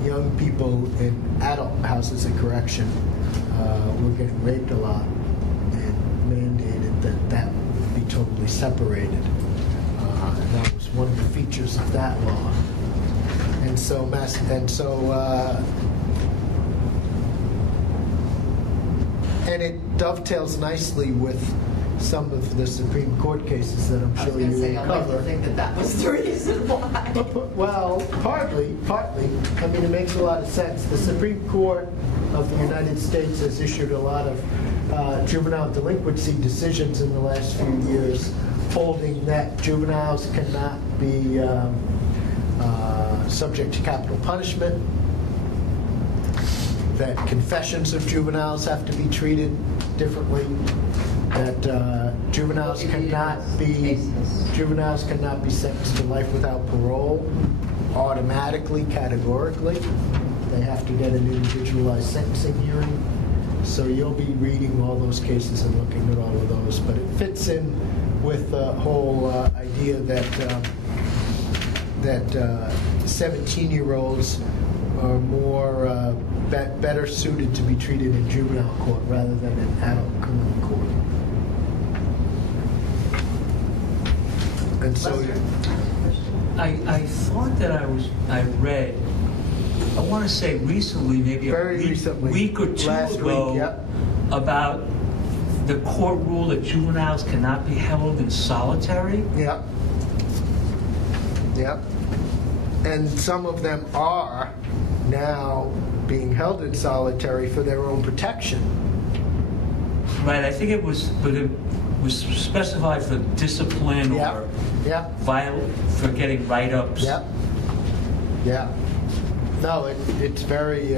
young people in adult houses of correction were getting raped a lot, and mandated that that be totally separated. And that was one of the features of that law. And so, and it dovetails nicely with some of the Supreme Court cases that I'm sure you will I'd like cover. to think that that was the reason why. Well, partly. I mean, it makes a lot of sense. The Supreme Court of the United States has issued a lot of juvenile delinquency decisions in the last few years, holding that juveniles cannot be subject to capital punishment, that confessions of juveniles have to be treated differently, that juveniles cannot be sentenced to life without parole automatically, categorically. They have to get an individualized sentencing hearing. So you'll be reading all those cases and looking at all of those. But it fits in with the whole idea that 17-year-olds are more better suited to be treated in juvenile court rather than in adult criminal court. And so, I thought that I read, I want to say recently, maybe Very a week, recently. week or two Last ago, week, yep. about the court rule that juveniles cannot be held in solitary. Yep. And some of them are now being held in solitary for their own protection. Right, I think it was, but it was specified for discipline Yeah. or Yeah. for getting write-ups. Yeah. Yeah. No, it's very,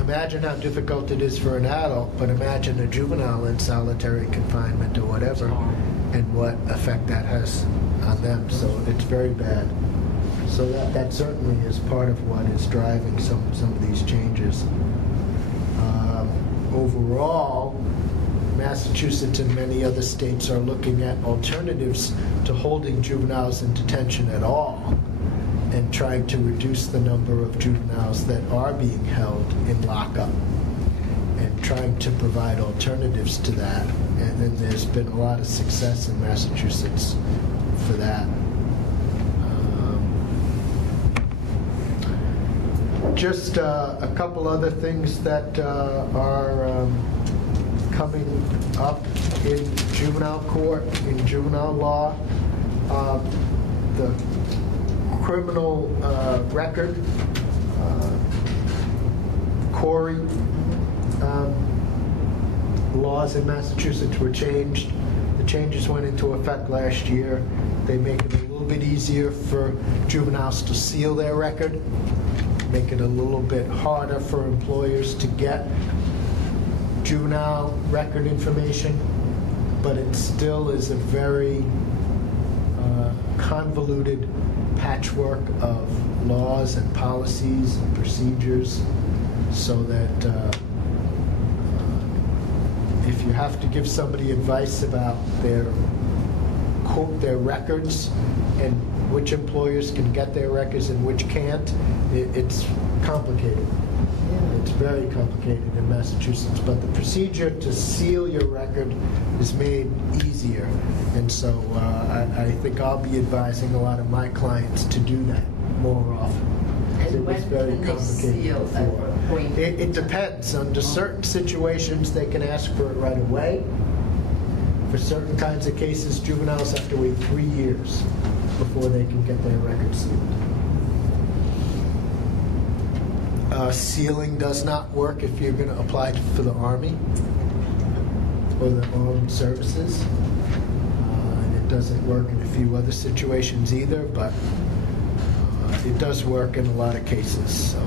imagine how difficult it is for an adult, but imagine a juvenile in solitary confinement or whatever, and what effect that has on them. So it's very bad. So that certainly is part of what is driving some of these changes. Overall, Massachusetts and many other states are looking at alternatives to holding juveniles in detention at all, and trying to reduce the number of juveniles that are being held in lockup, and trying to provide alternatives to that. And then there's been a lot of success in Massachusetts for that. Just a couple other things that are coming up in juvenile court, in juvenile law. The criminal record, Corey laws in Massachusetts were changed. The changes went into effect last year. They make it a little bit easier for juveniles to seal their record, make it a little bit harder for employers to get juvenile record information, but it still is a very convoluted patchwork of laws and policies and procedures, so that if you have to give somebody advice about their records and which employers can get their records and which can't, it's complicated. It's very complicated in Massachusetts, but the procedure to seal your record is made easier, and so I think I'll be advising a lot of my clients to do that more often. And when It's very can they complicated seal before. at what point? It depends. Under certain situations, they can ask for it right away. For certain kinds of cases, juveniles have to wait 3 years before they can get their record sealed. Sealing does not work if you're going to apply for the Army or the Armed Services. And it doesn't work in a few other situations either, but it does work in a lot of cases. So,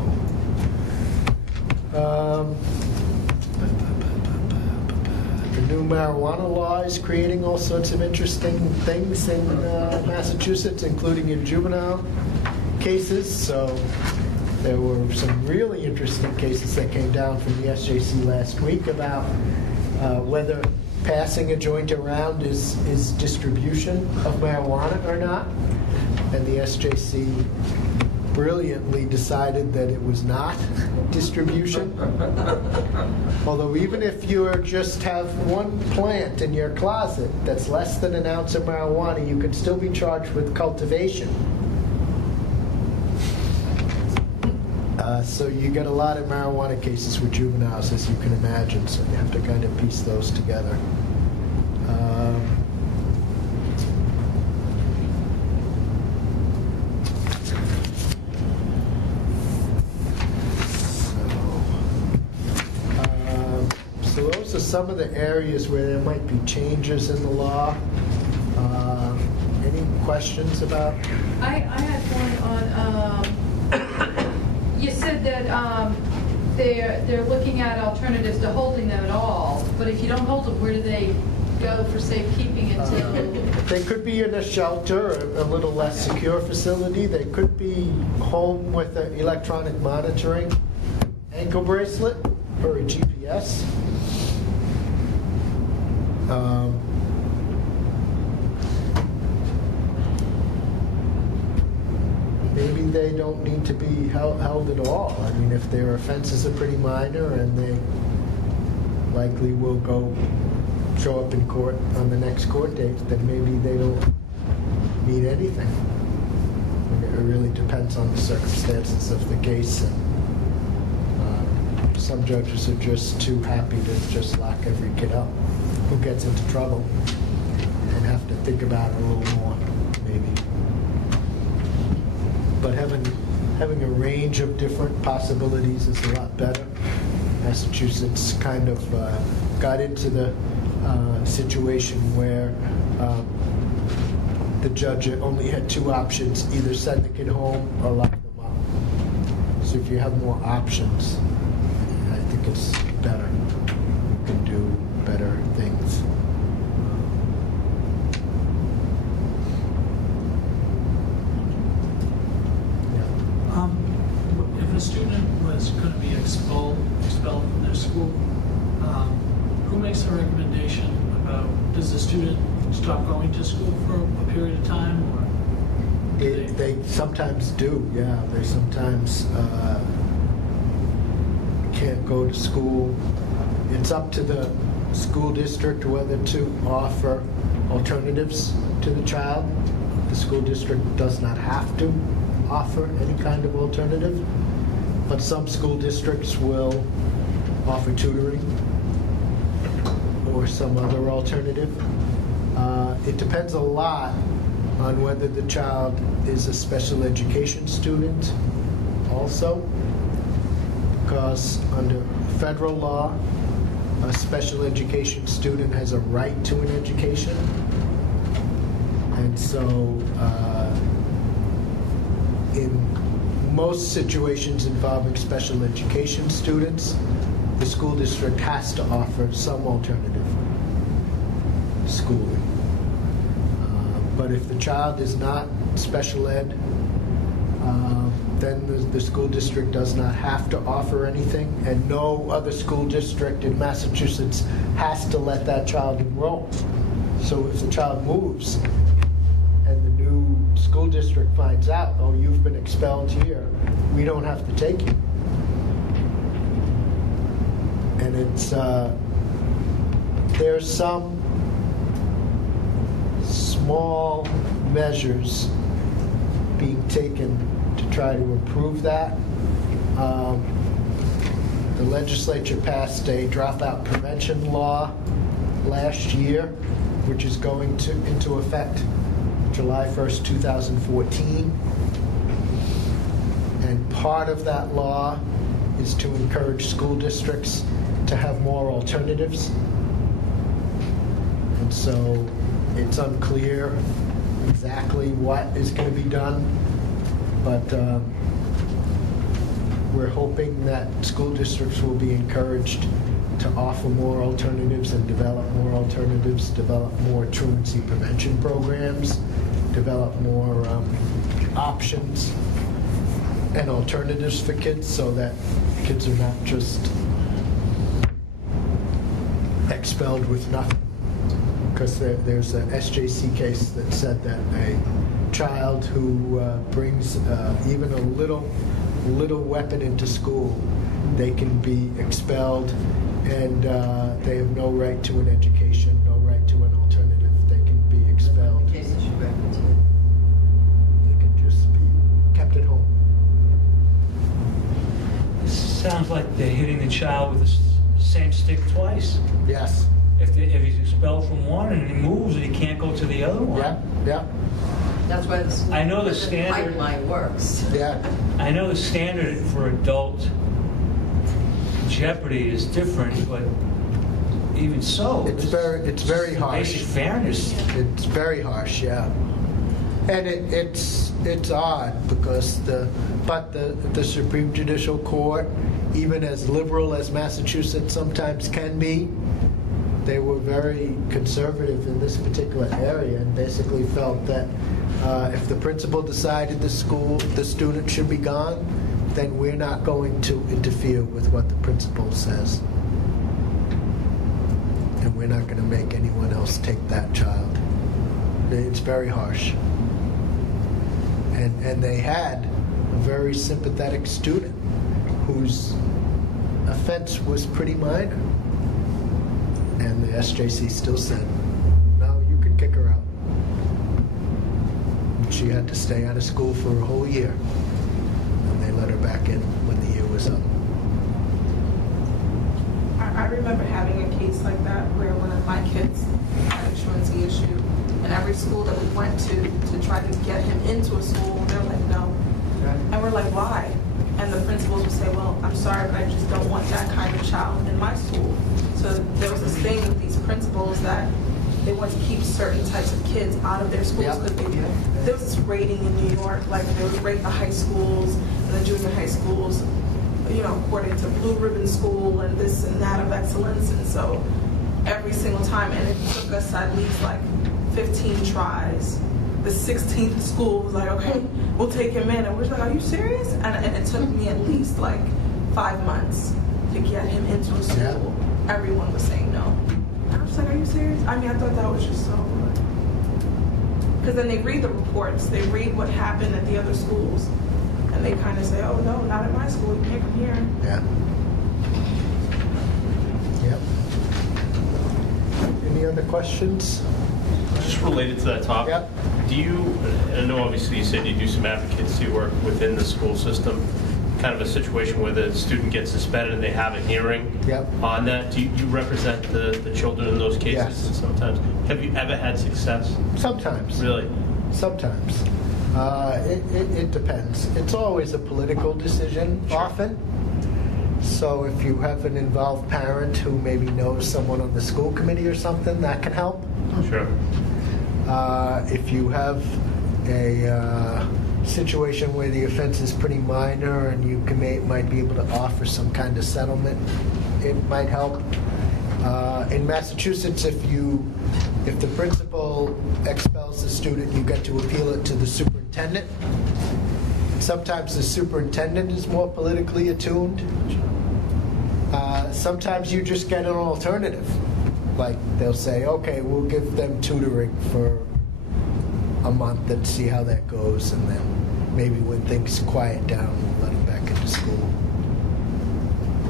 the new marijuana law is creating all sorts of interesting things in Massachusetts, including in juvenile cases. So there were some really interesting cases that came down from the SJC last week about whether passing a joint around is distribution of marijuana or not. And the SJC brilliantly decided that it was not distribution. Although even if you just have one plant in your closet that's less than an ounce of marijuana, you can still be charged with cultivation. So you get a lot of marijuana cases with juveniles, as you can imagine, so you have to kind of piece those together. So those are some of the areas where there might be changes in the law. Any questions about? I had one on, you said that they're looking at alternatives to holding them at all, but if you don't hold them, where do they go for safekeeping until? They could be in a shelter, a little less secure facility. They could be home with an electronic monitoring ankle bracelet or a GPS. Maybe they don't need to be held at all. I mean, if their offenses are pretty minor and they likely will go show up in court on the next court date, then maybe they don't need anything. It really depends on the circumstances of the case. And some judges are just too happy to just lock every kid up who gets into trouble and have to think about it a little more, maybe. But having a range of different possibilities is a lot better. Massachusetts kind of got into the situation where the judge only had two options: either send the kid home or lock them up. So if you have more options, I think it's better. You can do better things. If a student was going to be expelled from their school, who makes a recommendation about, does the student stop going to school for a period of time? Or They sometimes do, yeah. They sometimes can't go to school. It's up to the school district whether to offer alternatives to the child. The school district does not have to offer any kind of alternative, but some school districts will offer tutoring or some other alternative. It depends a lot on whether the child is a special education student also, because under federal law, a special education student has a right to an education. And so in most situations involving special education students, the school district has to offer some alternative schooling. But if the child is not special ed, then the school district does not have to offer anything, and no other school district in Massachusetts has to let that child enroll. So if the child moves and the new school district finds out, oh, you've been expelled here, we don't have to take you. And it's, there's some small measures being taken to try to improve that. The legislature passed a dropout prevention law last year, which is going into effect July 1st, 2014. And part of that law is to encourage school districts to have more alternatives. And so it's unclear exactly what is going to be done, but we're hoping that school districts will be encouraged to offer more alternatives and develop more alternatives, develop more truancy prevention programs, develop more options and alternatives for kids so that kids are not just expelled with nothing. Because there's an SJC case that said that a child who brings even a little weapon into school, they can be expelled, and they have no right to an education, no right to an alternative. They can be expelled. In cases you referred to. They can just be kept at home. It sounds like they're hitting the child with the same stick twice. Yes. If he's expelled from one and he moves and he can't go to the other one. Yeah. Yeah. That's why the school I know the standard- pipeline works. Yeah. I know the standard for adult jeopardy is different, but even so, It's very harsh. basic fairness. It's very harsh, yeah. And it's odd because the Supreme Judicial Court, even as liberal as Massachusetts sometimes can be, they were very conservative in this particular area and basically felt that if the principal decided the student should be gone, then we're not going to interfere with what the principal says. And we're not going to make anyone else take that child. It's very harsh. And they had a very sympathetic student whose offense was pretty minor. And the SJC still said, no, you can kick her out. And she had to stay out of school for a whole year. And they let her back in when the year was up. I remember having a case like that where one of my kids had a truancy issue. And every school that we went to try to get him into a school, they were like, no. And we're like, why? And the principals will say, well, I'm sorry, but I just don't want that kind of child in my school. So there was this thing with these principals that they want to keep certain types of kids out of their schools because there was this rating in New York, like they would rate the high schools and the junior high schools, you know, according to Blue Ribbon School and this and that of excellence. And so every single time, and it took us at least like 15 tries. The 16th school was like, okay, we'll take him in. And we're like, are you serious? And it took me at least like 5 months to get him into a school. Everyone was saying no. I was like, are you serious? I mean, I thought that was just so good. Because then they read the reports, they read what happened at the other schools, and they kind of say, oh, no, not at my school, you can't come here. Yeah. Yep. Any other questions? Just related to that topic, Yep. do you, and I know obviously you said you do some advocacy work within the school system, kind of a situation where the student gets suspended and they have a hearing on that. Do you represent the children in those cases? Yes. And sometimes, have you ever had success? Sometimes. Really? Sometimes. It depends. It's always a political decision, often. So if you have an involved parent who maybe knows someone on the school committee or something, that can help. Sure. If you have a situation where the offense is pretty minor and you might be able to offer some kind of settlement, it might help. In Massachusetts, if the principal expels the student, you get to appeal it to the superintendent. Sometimes the superintendent is more politically attuned. Sometimes you just get an alternative. Like they'll say, okay, we'll give them tutoring for a month and see how that goes, and then maybe when things quiet down, we'll let them back into school.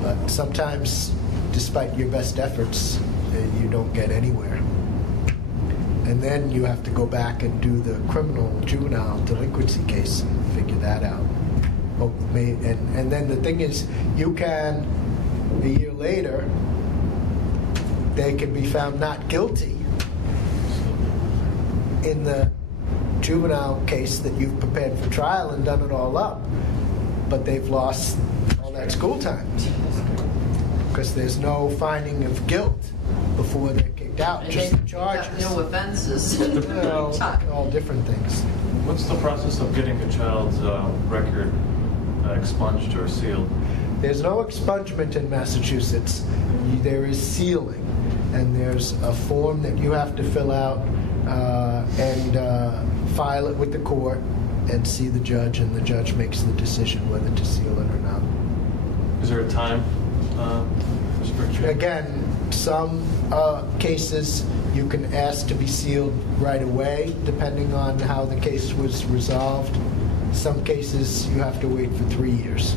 But sometimes, despite your best efforts, you don't get anywhere. And then you have to go back and do the criminal juvenile delinquency case and figure that out. And then the thing is, you can, a year later, they can be found not guilty in the juvenile case that you've prepared for trial and done it all up, but they've lost all that school time because there's no finding of guilt before they're kicked out, And just they the charges. got no offenses. Well, all different things. What's the process of getting a child's record expunged or sealed? There's no expungement in Massachusetts. There is sealing, and there's a form that you have to fill out and file it with the court and see the judge, and the judge makes the decision whether to seal it or not. Is there a time restriction? Again, some cases you can ask to be sealed right away, depending on how the case was resolved. Some cases you have to wait for 3 years.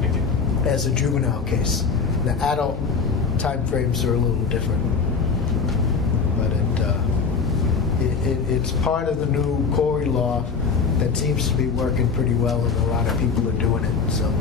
Thank you. As a juvenile case. The adult timeframes are a little different. But it's part of the new Corey law that seems to be working pretty well, and a lot of people are doing it. So.